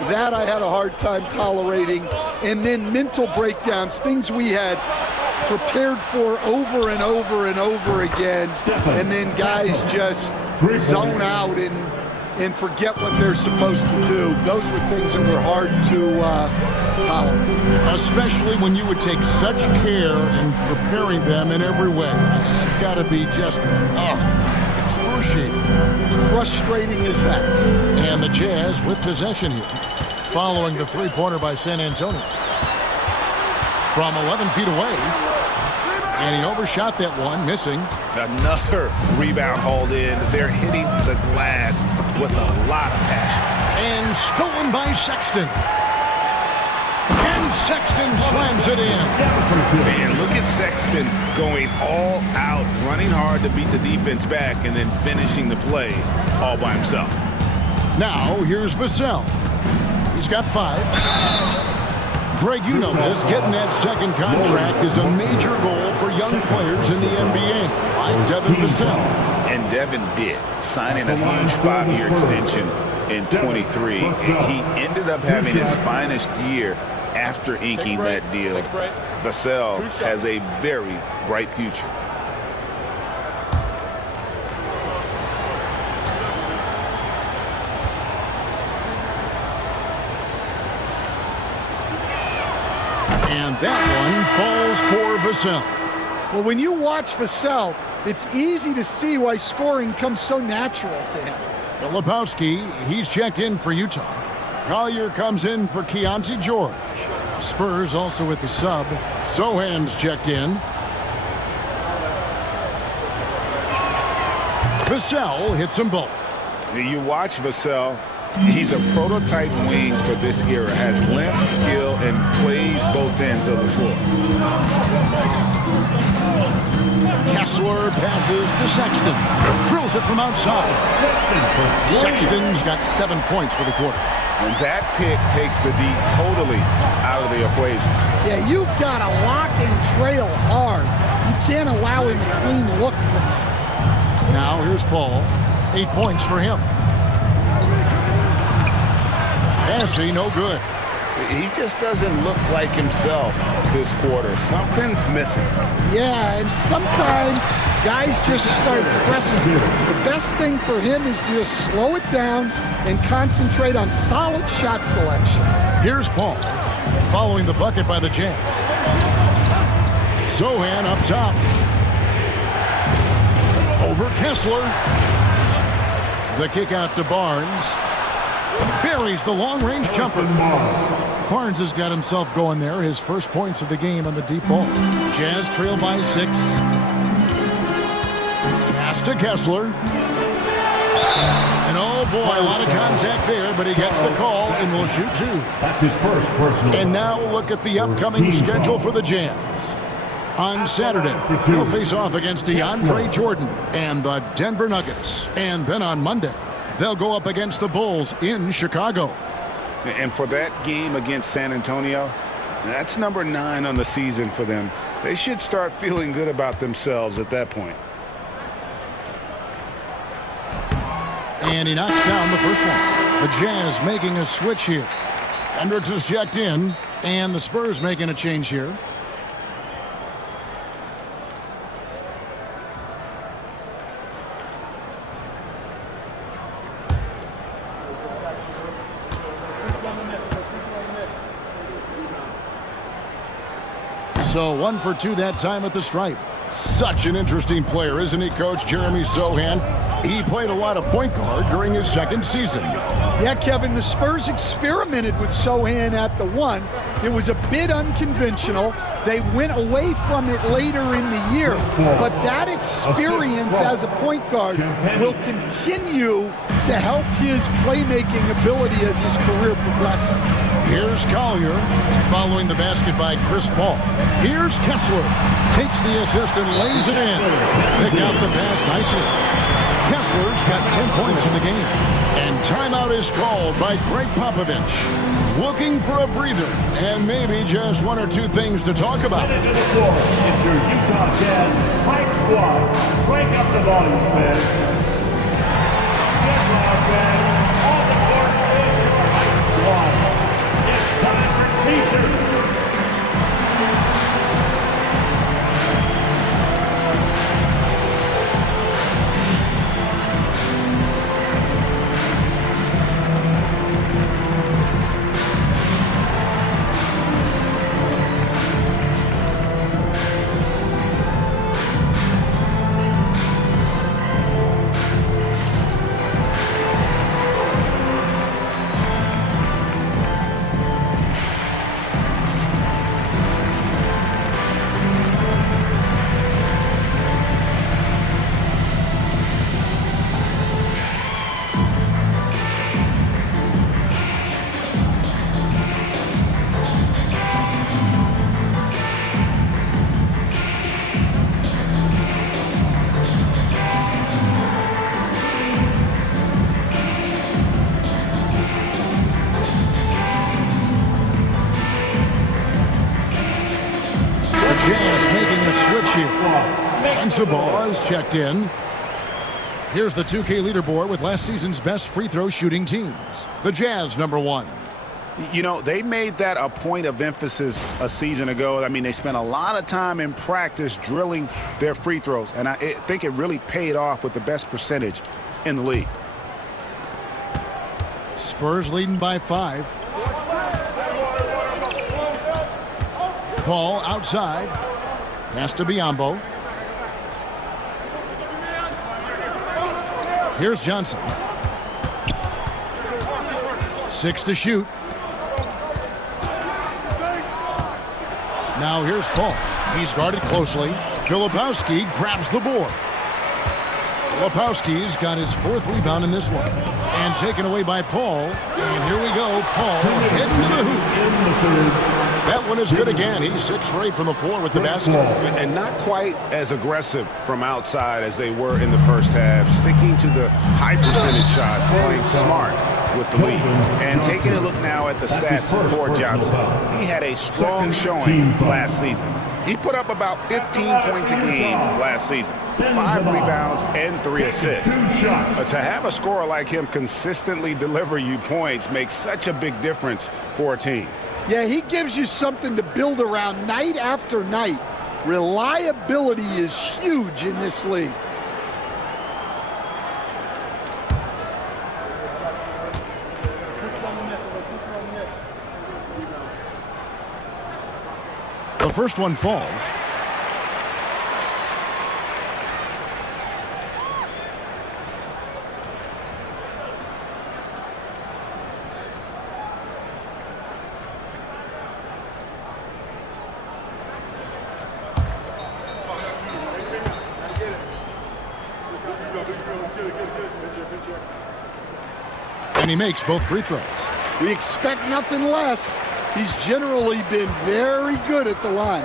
That I had a hard time tolerating. And then mental breakdowns, things we had prepared for over and over and over again. And then guys just zone out and forget what they're supposed to do. Those were things that were hard to tolerate. Especially when you would take such care in preparing them in every way. That's got to be just excruciating. Frustrating as heck. And the Jazz with possession here, following the three-pointer by San Antonio. From 11 feet away, and he overshot that one, missing. Another rebound hauled in. They're hitting the glass with a lot of passion. And stolen by Sexton. And Sexton slams it in. Man, look at Sexton going all out, running hard to beat the defense back, and then finishing the play all by himself. Now, here's Vassell. He's got 5. Greg, you know this. Getting that second contract is a major goal for young players in the NBA, like Devin Vassell. And Devin did, signing a huge 5-year extension in 23. He ended up having his finest year after inking that deal. Vassell has a very bright future. And that one falls for Vassell. Well, when you watch Vassell, it's easy to see why scoring comes so natural to him. Filipowski, he's checked in for Utah. Collier comes in for Keontae George. Spurs also with the sub. Sohan's checked in. Vassell hits them both. You watch Vassell. He's a prototype wing for this era. Has length, skill, and plays both ends of the floor. Kessler passes to Sexton. Drills it from outside. Sexton's got 7 points for the quarter. And that pick takes the D totally out of the equation. Yeah, you've got to lock and trail hard. You can't allow him a clean look from that. Now here's Paul. 8 points for him. Passing, no good. He just doesn't look like himself this quarter. Something's missing. Yeah, and sometimes guys just start pressing. The best thing for him is to just slow it down and concentrate on solid shot selection. Here's Paul, following the bucket by the Jazz. Sohan up top. Over Kessler. The kick out to Barnes. Buries the long-range jumper. Barnes has got himself going there. His first points of the game on the deep ball. Jazz trail by 6. Pass to Kessler. And oh boy, a lot of contact there, but he gets the call and will shoot 2. That's his first personal. And now we'll look at the upcoming schedule for the Jazz. On Saturday, they'll face off against DeAndre Jordan and the Denver Nuggets. And then on Monday, they'll go up against the Bulls in Chicago. And for that game against San Antonio, that's number 9 on the season for them. They should start feeling good about themselves at that point. And he knocks down the first one. The Jazz making a switch here. Hendricks is checked in, and the Spurs making a change here. So 1 for 2 that time at the stripe. Such an interesting player, isn't he, Coach Jeremy Sohan? He played a lot of point guard during his second season. Yeah, Kevin, the Spurs experimented with Sohan at the 1. It was a bit unconventional. They went away from it later in the year. But that experience as a point guard will continue to help his playmaking ability as his career progresses. Here's Collier, following the basket by Chris Paul. Here's Kessler, takes the assist and lays it in. Pick out the pass nicely. Kessler's got 10 points in the game. And timeout is called by Greg Popovich. Looking for a breather and maybe just 1 or 2 things to talk about. Into the floor, it's your Utah Jazz Fight Squad. Crank up the volume, fans. Get loud, fans. On the court is your Fight Squad. It's time for teasers. Sensabaugh is checked in. Here's the 2K leaderboard with last season's best free throw shooting teams. The Jazz, number 1. You know, they made that a point of emphasis a season ago. I mean, they spent a lot of time in practice drilling their free throws, and I think it really paid off with the best percentage in the league. Spurs leading by 5. Paul outside. Pass to Biyombo. Here's Johnson. 6 to shoot. Now here's Paul. He's guarded closely. Filipowski grabs the board. Filipowski's got his 4th rebound in this one. And taken away by Paul. And here we go. Paul heading to the hoop. That one is good again. He's 6 for 8 from the floor with the basket. And not quite as aggressive from outside as they were in the first half. Sticking to the high percentage shots, playing smart with the lead. And taking a look now at the stats for Johnson. He had a strong showing last season. He put up about 15 points a game last season, 5 rebounds and 3 assists. To have a scorer like him consistently deliver you points makes such a big difference for a team. Yeah, he gives you something to build around night after night. Reliability is huge in this league. The first one falls. And he makes both free throws. We expect nothing less. He's generally been very good at the line.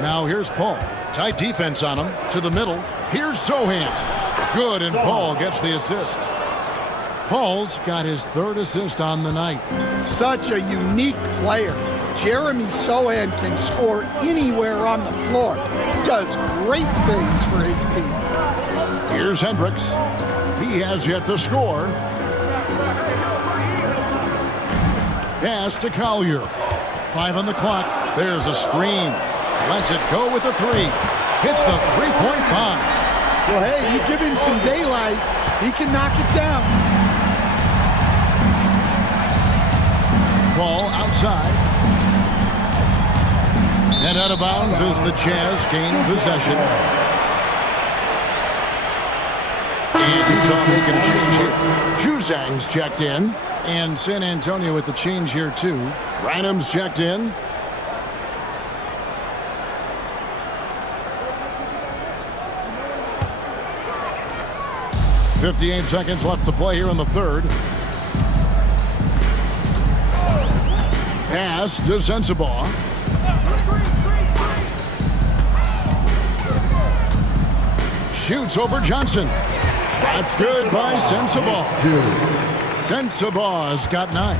Now here's Paul. Tight defense on him. To the middle. Here's Sohan. Good, and Paul gets the assist. Paul's got his 3rd assist on the night. Such a unique player. Jeremy Sohan can score anywhere on the floor. He does great things for his team. Here's Hendricks. He has yet to score. Pass to Collier. 5 on the clock. There's a screen. Lets it go with a 3. Hits the 3-point bomb. Well, hey, you give him some daylight, he can knock it down. Ball outside. And out of bounds as the Jazz gain possession. And Utah making a change here. Juzang's checked in. And San Antonio with the change here, too. Rynham's checked in. .58 seconds left to play here in the 3rd. Pass to Sensabaugh. Shoots over Johnson. That's good by Sensabaugh. Sensabaugh's got 9.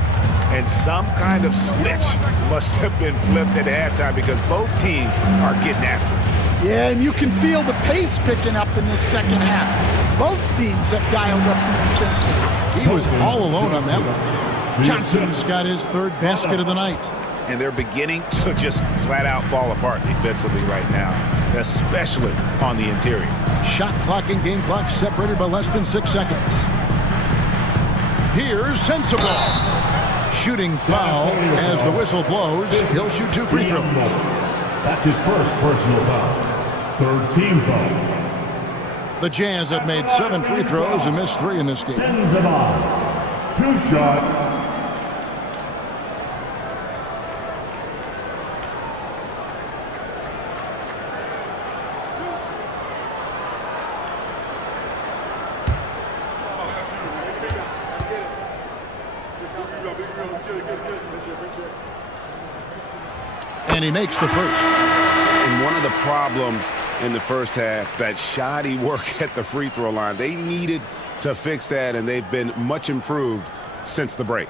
And some kind of switch must have been flipped at halftime because both teams are getting after it. Yeah, and you can feel the pace picking up in this second half. Both teams have dialed up the intensity. He was all alone on that one. Johnson's got his 3rd basket of the night. And they're beginning to just flat out fall apart defensively right now, especially on the interior. Shot clock and game clock separated by less than 6 seconds. Here's Sensabaugh. Shooting foul as the whistle blows. He'll shoot 2 free throws. That's his 1st personal foul. 3rd team foul. The Jazz have made 7 free throws and missed 3 in this game. Sensabaugh. 2 shots. And he makes the first. And one of the problems in the first half, that shoddy work at the free throw line. They needed to fix that, and they've been much improved since the break.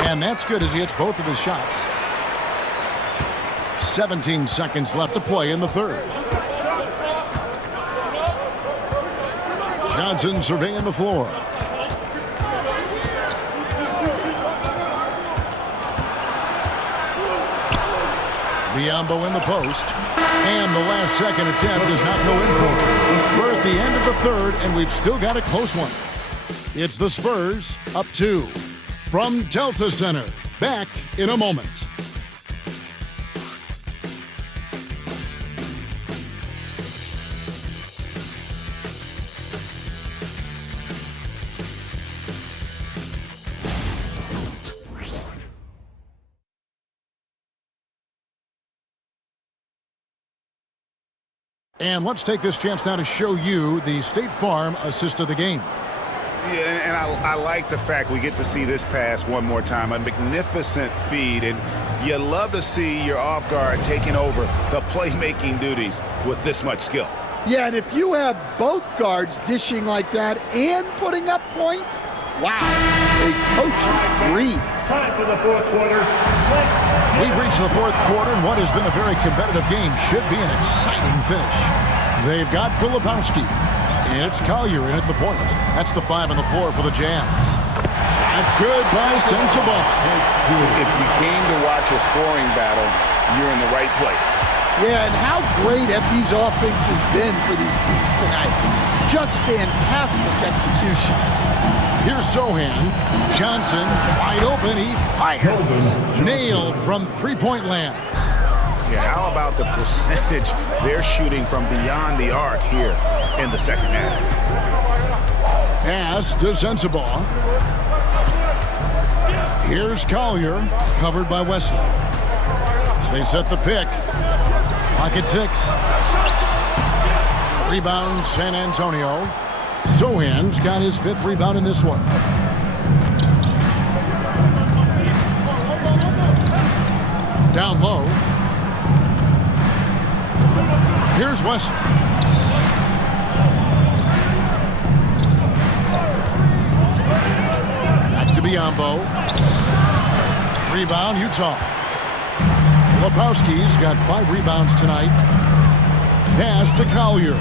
And that's good as he hits both of his shots. 17 seconds left to play in the 3rd. Johnson surveying the floor. Biombo in the post. And the last second attempt does not go in for him. We're at the end of the third, and we've still got a close one. It's the Spurs up 2 from Delta Center. Back in a moment. And let's take this chance now to show you the State Farm assist of the game. Yeah, and I like the fact we get to see this pass one more time. A magnificent feed, and you love to see your off guard taking over the playmaking duties with this much skill. Yeah, and if you have both guards dishing like that and putting up points, wow, a coach's dream. Time for the fourth quarter. We've reached the fourth quarter, and what has been a very competitive game should be an exciting finish. They've got Filipowski, and it's Collier in at the point. That's the 5 on the floor for the Jazz. That's good by Sensabaugh. If you came to watch a scoring battle, you're in the right place. Yeah, and how great have these offenses been for these teams tonight? Just fantastic execution. Here's Sohan. Johnson, wide open, he fires. Nailed from three-point land. Yeah, how about the percentage they're shooting from beyond the arc here in the second half? Pass to Sensabaugh. Here's Collier, covered by Wesley. They set the pick. Pocket 6. Rebound, San Antonio. Sohan's got his 5th rebound in this one. Down low. Here's Wesley. Back to Biyombo. Rebound, Utah. Filipowski's got 5 rebounds tonight. Pass to Collier.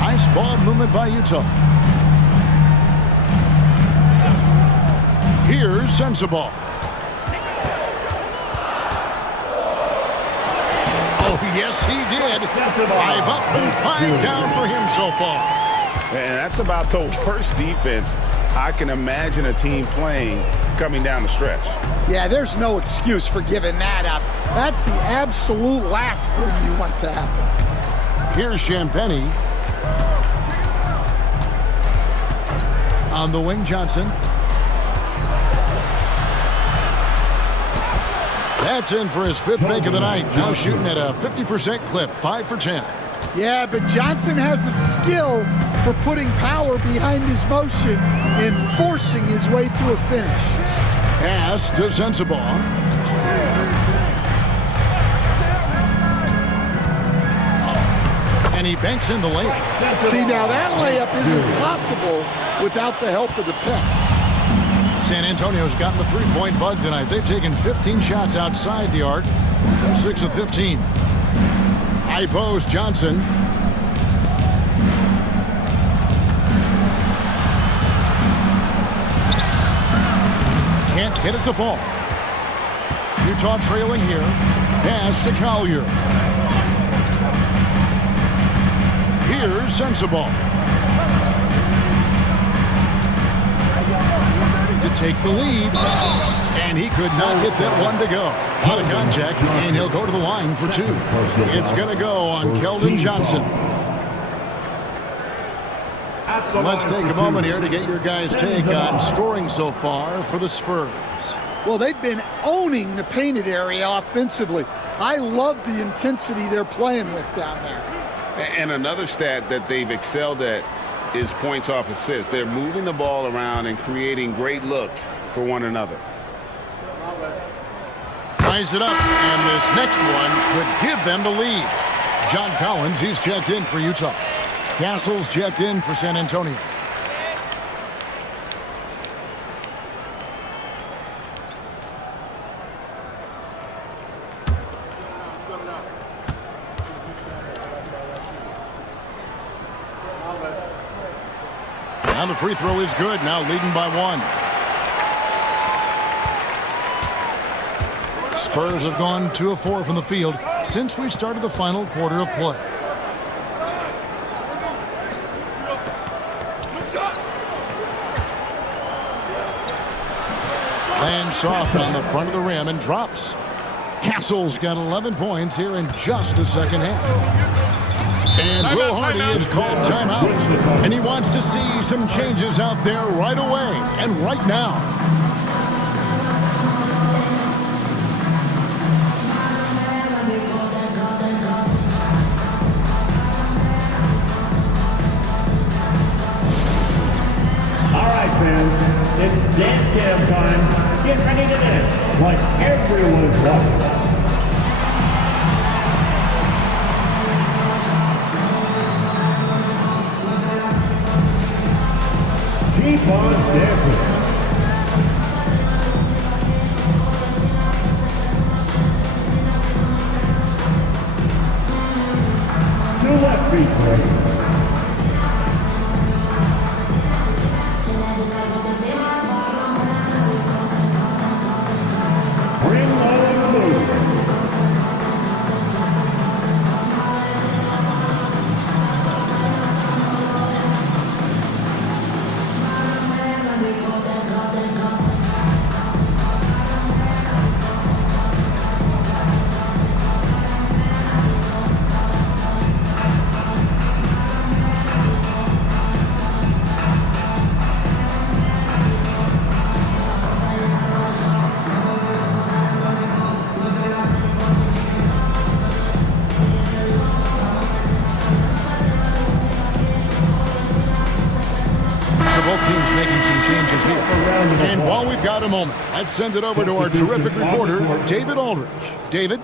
Nice ball movement by Utah. Here's Sensabaugh. Oh, yes, he did. 5 up and 5 down for him so far. And that's about the worst defense I can imagine a team playing coming down the stretch. Yeah, there's no excuse for giving that up. That's the absolute last thing you want to happen. Here's Champagny. On the wing, Johnson. That's in for his 5th make of the night. Now shooting at a 50% clip, 5 for 10. Yeah, but Johnson has a skill for putting power behind his motion and forcing his way to a finish. Pass to Sensabaugh. And he banks in the layup. See, now that layup isn't possible without the help of the pick. San Antonio's gotten the 3-point bug tonight. They've taken 15 shots outside the arc from 6 of 15. High post, Johnson. Can't get it to fall. Utah trailing here. Pass to Collier. Here's Sensabaugh. To take the lead, and he could not get that one to go. Out of contact, and he'll go to the line for 2. It's going to go on Keldon Johnson. Let's take a moment here to get your guys' take on scoring so far for the Spurs. Well, they've been owning the painted area offensively. I love the intensity they're playing with down there. And another stat that they've excelled at is points off assists. They're moving the ball around and creating great looks for one another. Ties it up, and this next one could give them the lead. John Collins, he's checked in for Utah. Castle's checked in for San Antonio. And the free throw is good, now leading by 1. Spurs have gone 2 of 4 from the field. since we started the final quarter of play. Lands soft on the front of the rim and drops. Castle's got 11 points here in just the second half. And Will Hardy has called timeout. And he wants to see some changes out there right away and right now. All right, fans, it's dance cam time. Get ready to dance like everyone's watching. Keep on dancing. Two left feet, please. Bring on the move. Both teams making some changes here. And while we've got a moment, let's send it over to our terrific reporter, David Aldridge. David?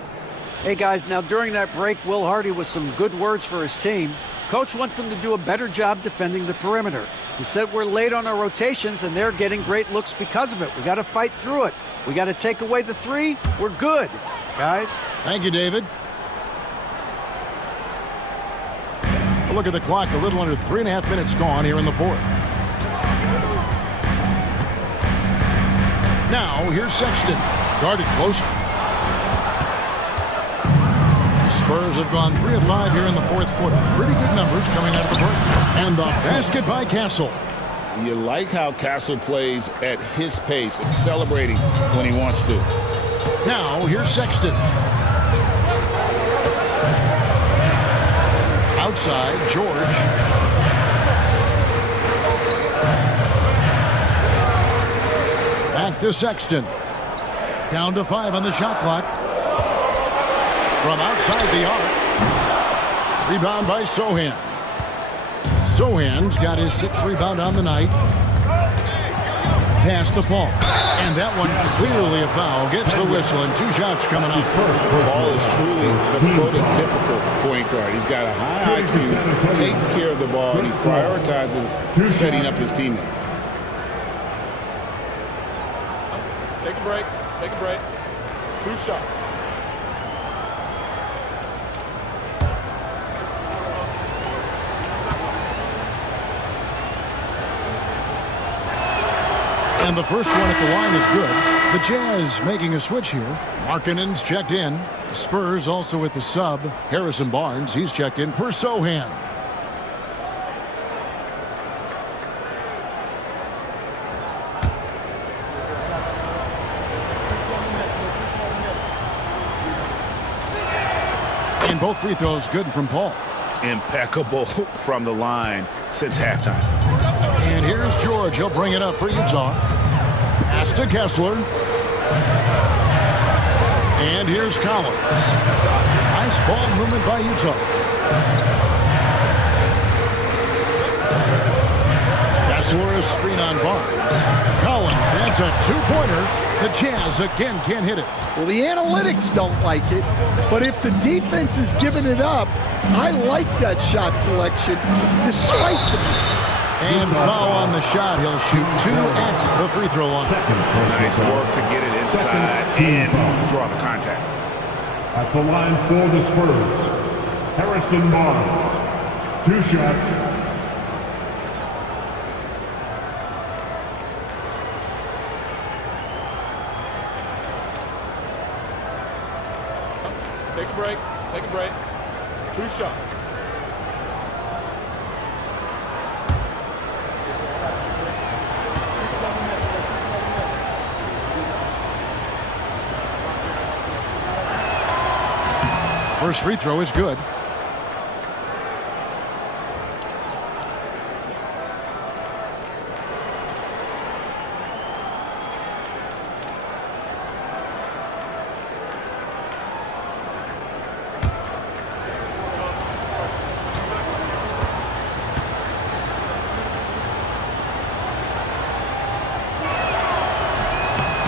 Hey, guys, now during that break, Will Hardy with some good words for his team. Coach wants them to do a better job defending the perimeter. He said we're late on our rotations, and they're getting great looks because of it. We got to fight through it. We got to take away the three. We're good, guys. Thank you, David. A look at the clock, a little under 3.5 minutes gone here in the fourth. Now, here's Sexton, guarded closer. Spurs have gone 3 of 5 here in the fourth quarter. Pretty good numbers coming out of the break. And the basket by Castle. You like how Castle plays at his pace, celebrating when he wants to. Now, here's Sexton. Outside, George. Back to Sexton. Down to 5 on the shot clock. From outside the arc. Rebound by Sohan. Sohan's got his 6th rebound on the night. Pass to Paul. And that one clearly a foul. Gets the whistle and 2 shots coming up. Paul is truly the prototypical point guard. He's got a high IQ, takes care of the ball, and he prioritizes setting up his teammates. Take a break. Take a break. 2 shots. And the first one at the line is good. The Jazz making a switch here. Markkanen's checked in. The Spurs also with the sub. Harrison Barnes, he's checked in for Sohan. And both free throws good from Paul. Impeccable from the line since halftime. And here's George. He'll bring it up for Utah. Pass to Kessler. And here's Collins. Nice ball movement by Utah. Kessler is screen on Barnes. Collins, that's a 2-pointer. The Jazz again can't hit it. Well, the analytics don't like it, but if the defense is giving it up, I like that shot selection despite the miss. And foul on the shot. He'll shoot 2 at the free throw line. Nice work to get it inside and draw the contact. At the line for the Spurs, Harrison Barnes. 2 shots. Take a break. Take a break. 2 shots. First free throw is good.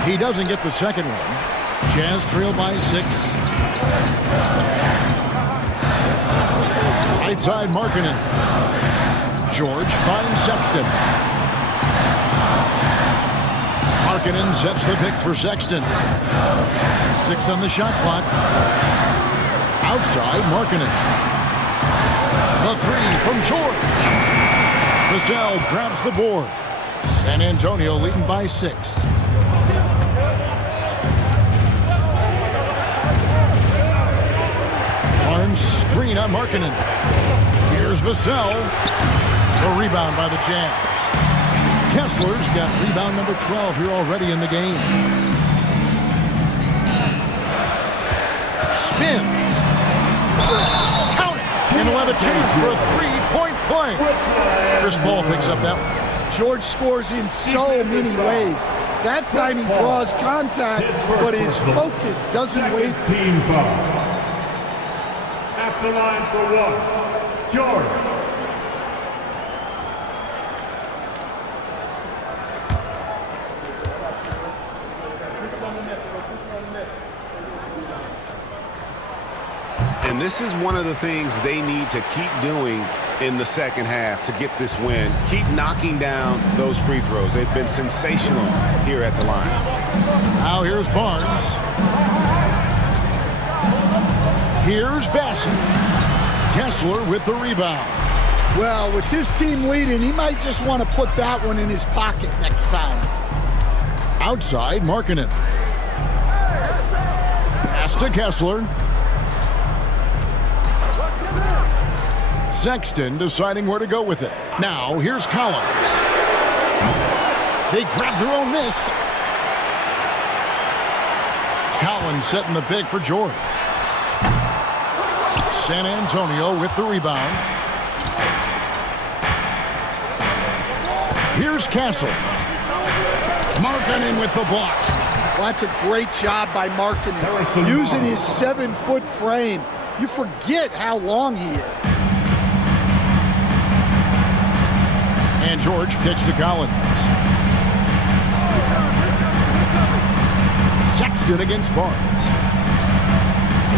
He doesn't get the second one. Jazz trail by 6. Right side, Markkanen. George finds Sexton. Markkanen sets the pick for Sexton. 6 on the shot clock. Outside, Markkanen. The 3 from George. Vassell grabs the board. San Antonio leading by 6. Screen on Markkanen. Here's Vassell. The rebound by the Jazz. Kessler's got rebound number 12 here already in the game. Spins. Count it. And he'll have a chance for a 3-point play. Chris Paul picks up that one. George scores in so many ways. That time he draws contact, but his focus doesn't waver. Team foul. At the line for 1, George. And this is one of the things they need to keep doing in the second half to get this win. Keep knocking down those free throws. They've been sensational here at the line. Now here's Barnes. Here's Bassett. Kessler with the rebound. Well, with this team leading, he might just want to put that one in his pocket next time. Outside, Markkanen. Pass to Kessler. Sexton deciding where to go with it. Now, here's Collins. They grab their own miss. Collins setting the pick for George. San Antonio with the rebound. Here's Castle. Markkanen with the block. Well, that's a great job by Markkanen. Using his 7-foot frame. You forget how long he is. And George kicks to Collins. Sexton against Barnes.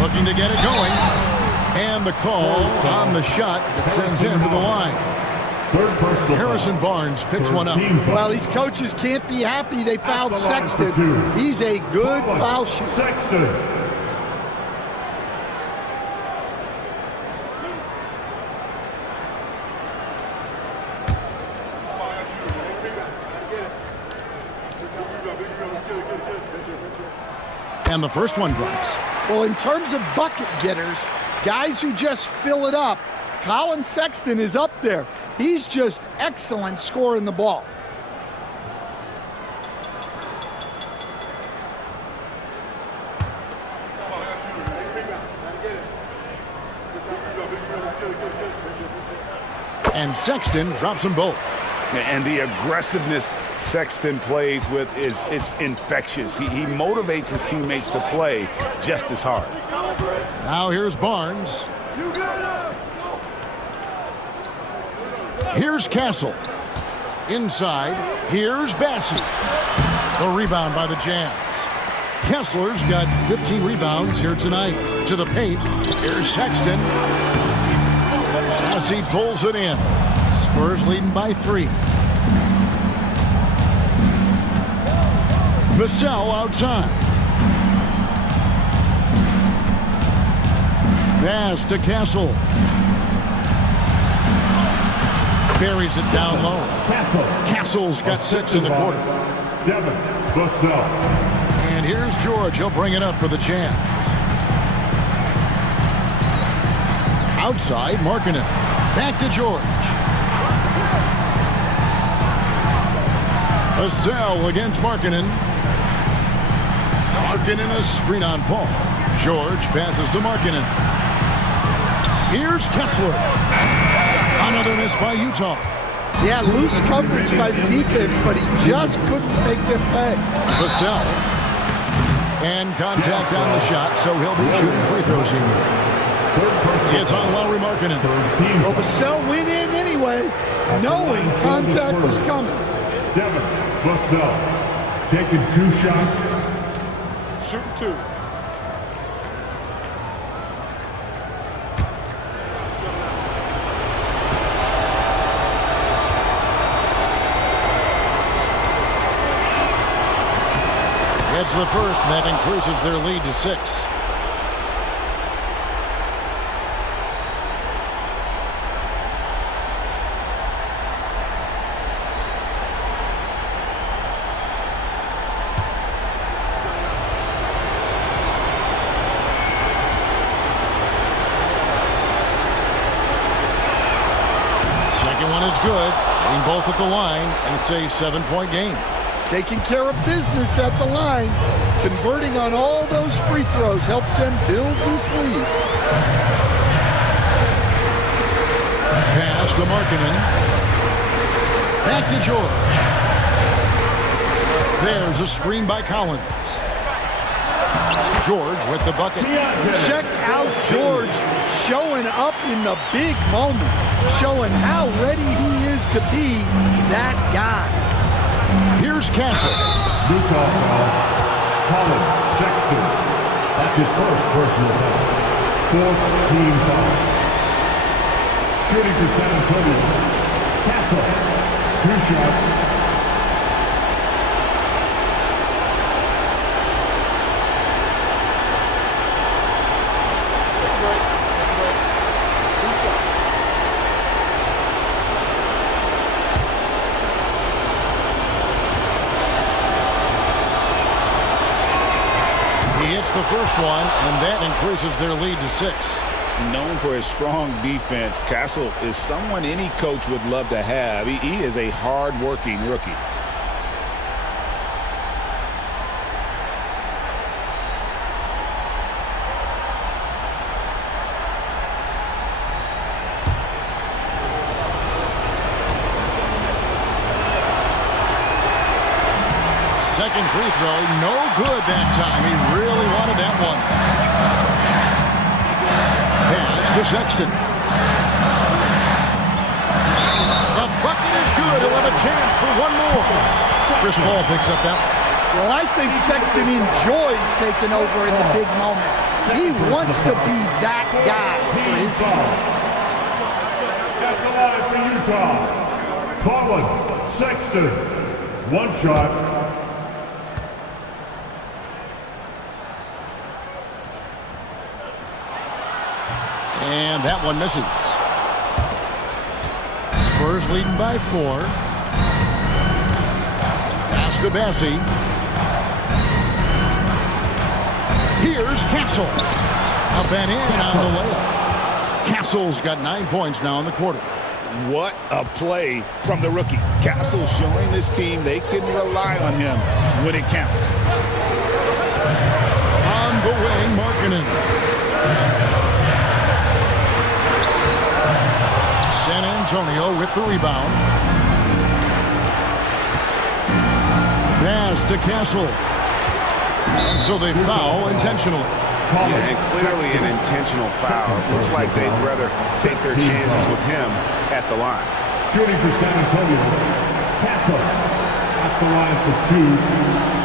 Looking to get it going. And the call on the shot that sends him to the line. Harrison Barnes picks one up. Well, these coaches can't be happy they fouled Sexton. He's a good foul shooter. Sexton. And the first one drops. Well, in terms of bucket getters, guys who just fill it up, Colin Sexton is up there. He's just excellent scoring the ball. And Sexton drops them both. And the aggressiveness Sexton plays with is infectious. He motivates his teammates to play just as hard. Now here's Barnes. Here's Castle. Inside, here's Bassett. The rebound by the Jazz. Kessler's got 15 rebounds here tonight. To the paint, here's Sexton. As he pulls it in. Spurs leading by 3. Vassell outside. Pass to Castle. Buries it down low. Castle's got 6 in the quarter. Devin Vassell. And here's George. He'll bring it up for the Jazz. Outside, Markkanen. Back to George. A cell against Markkanen. Markkanen a screen on Paul. George passes to Markkanen. Here's Kessler. Another miss by Utah. Yeah, loose coverage by the defense, but he just couldn't make them pay. Vassell. And contact on the shot, so he'll be shooting free throws here. It's on Lauri Markkanen. Well, Vassell went in anyway, knowing contact was coming. Devin Vassell taking 2 shots. Shooting 2. It's the first, and that increases their lead to 6. Second one is good. Getting both at the line, and it's a 7-point game. Taking care of business at the line, converting on all those free throws helps them build this lead. Pass to Markkanen. Back to George. There's a screen by Collins. George with the bucket. Check out George showing up in the big moment, showing how ready he is to be that guy. Here's Castle. Utah foul. Colin Sexton. That's his first personal foul. 4th team foul. Shooting for San Antonio. Castle. 2 shots. The first one, and that increases their lead to 6. Known for his strong defense, Castle is someone any coach would love to have. He is a hard-working rookie. Second free throw, no good that time. He really wanted that one. Pass to Sexton. The bucket is good. He'll have a chance for one more. Chris Paul picks up that one. Well, I think Sexton enjoys taking over in the big moments. He wants to be that guy for his team. At the line for Utah. Colin Sexton. 1 shot. And that one misses. Spurs leading by 4. Pass to Bassie. Here's Castle. Up and in on the layup. Castle's got 9 points now in the quarter. What a play from the rookie. Castle showing this team they can rely on him when it counts. On the wing, Markkanen. San Antonio with the rebound. Pass to Castle. And so they foul intentionally. Yeah, and clearly an intentional foul. Looks like they'd rather take their chances with him at the line. Shooting for San Antonio. Castle at the line for 2.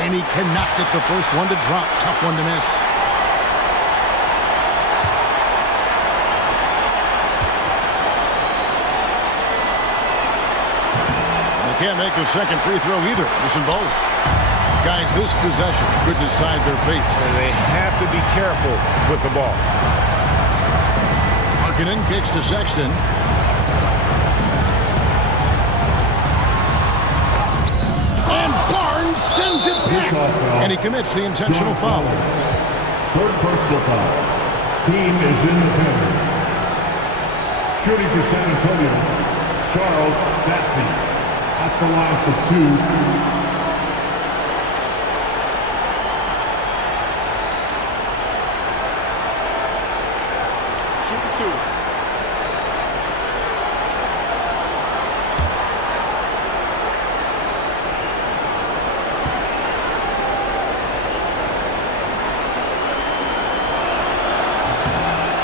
And he cannot get the first one to drop. Tough one to miss. They can't make the second free throw either. Missing both. Guys, this possession could decide their fate. And they have to be careful with the ball. Markkanen kicks to Sexton. And Barnes sends it back. And he commits the intentional foul. Third personal foul. Team is in the penalty. Shooting for San Antonio, Charles Bassey at the line for 2.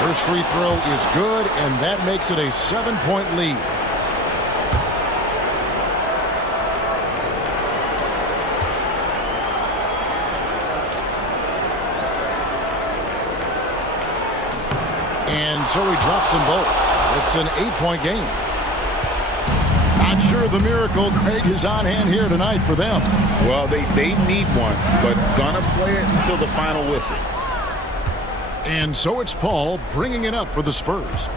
First free throw is good, and that makes it a 7-point lead. And so he drops them both. It's an 8-point game. Not sure the miracle Craig is on hand here tonight for them. Well, they need one, but gonna play it until the final whistle. And so it's Paul bringing it up for the Spurs.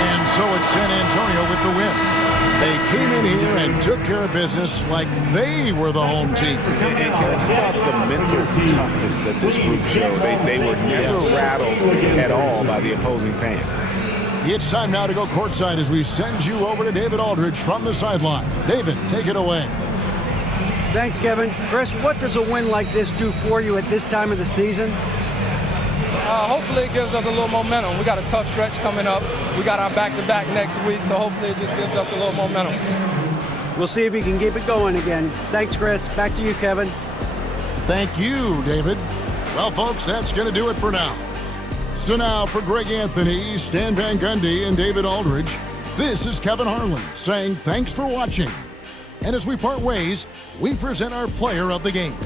And so it's San Antonio with the win. They came in here and took care of business like they were the home team. And Kevin, how about the mental toughness that this group showed? They were never rattled at all by the opposing fans. It's time now to go courtside as we send you over to David Aldridge from the sideline. David, take it away. Thanks, Kevin. Chris, what does a win like this do for you at this time of the season? Hopefully it gives us a little momentum. We got a tough stretch coming up. We got our back-to-back next week, so hopefully it just gives us a little momentum. We'll see if he can keep it going again. Thanks, Chris. Back to you, Kevin. Thank you, David. Well, folks, that's going to do it for now. So now for Greg Anthony, Stan Van Gundy, and David Aldridge, this is Kevin Harlan saying thanks for watching. And as we part ways, we present our player of the game.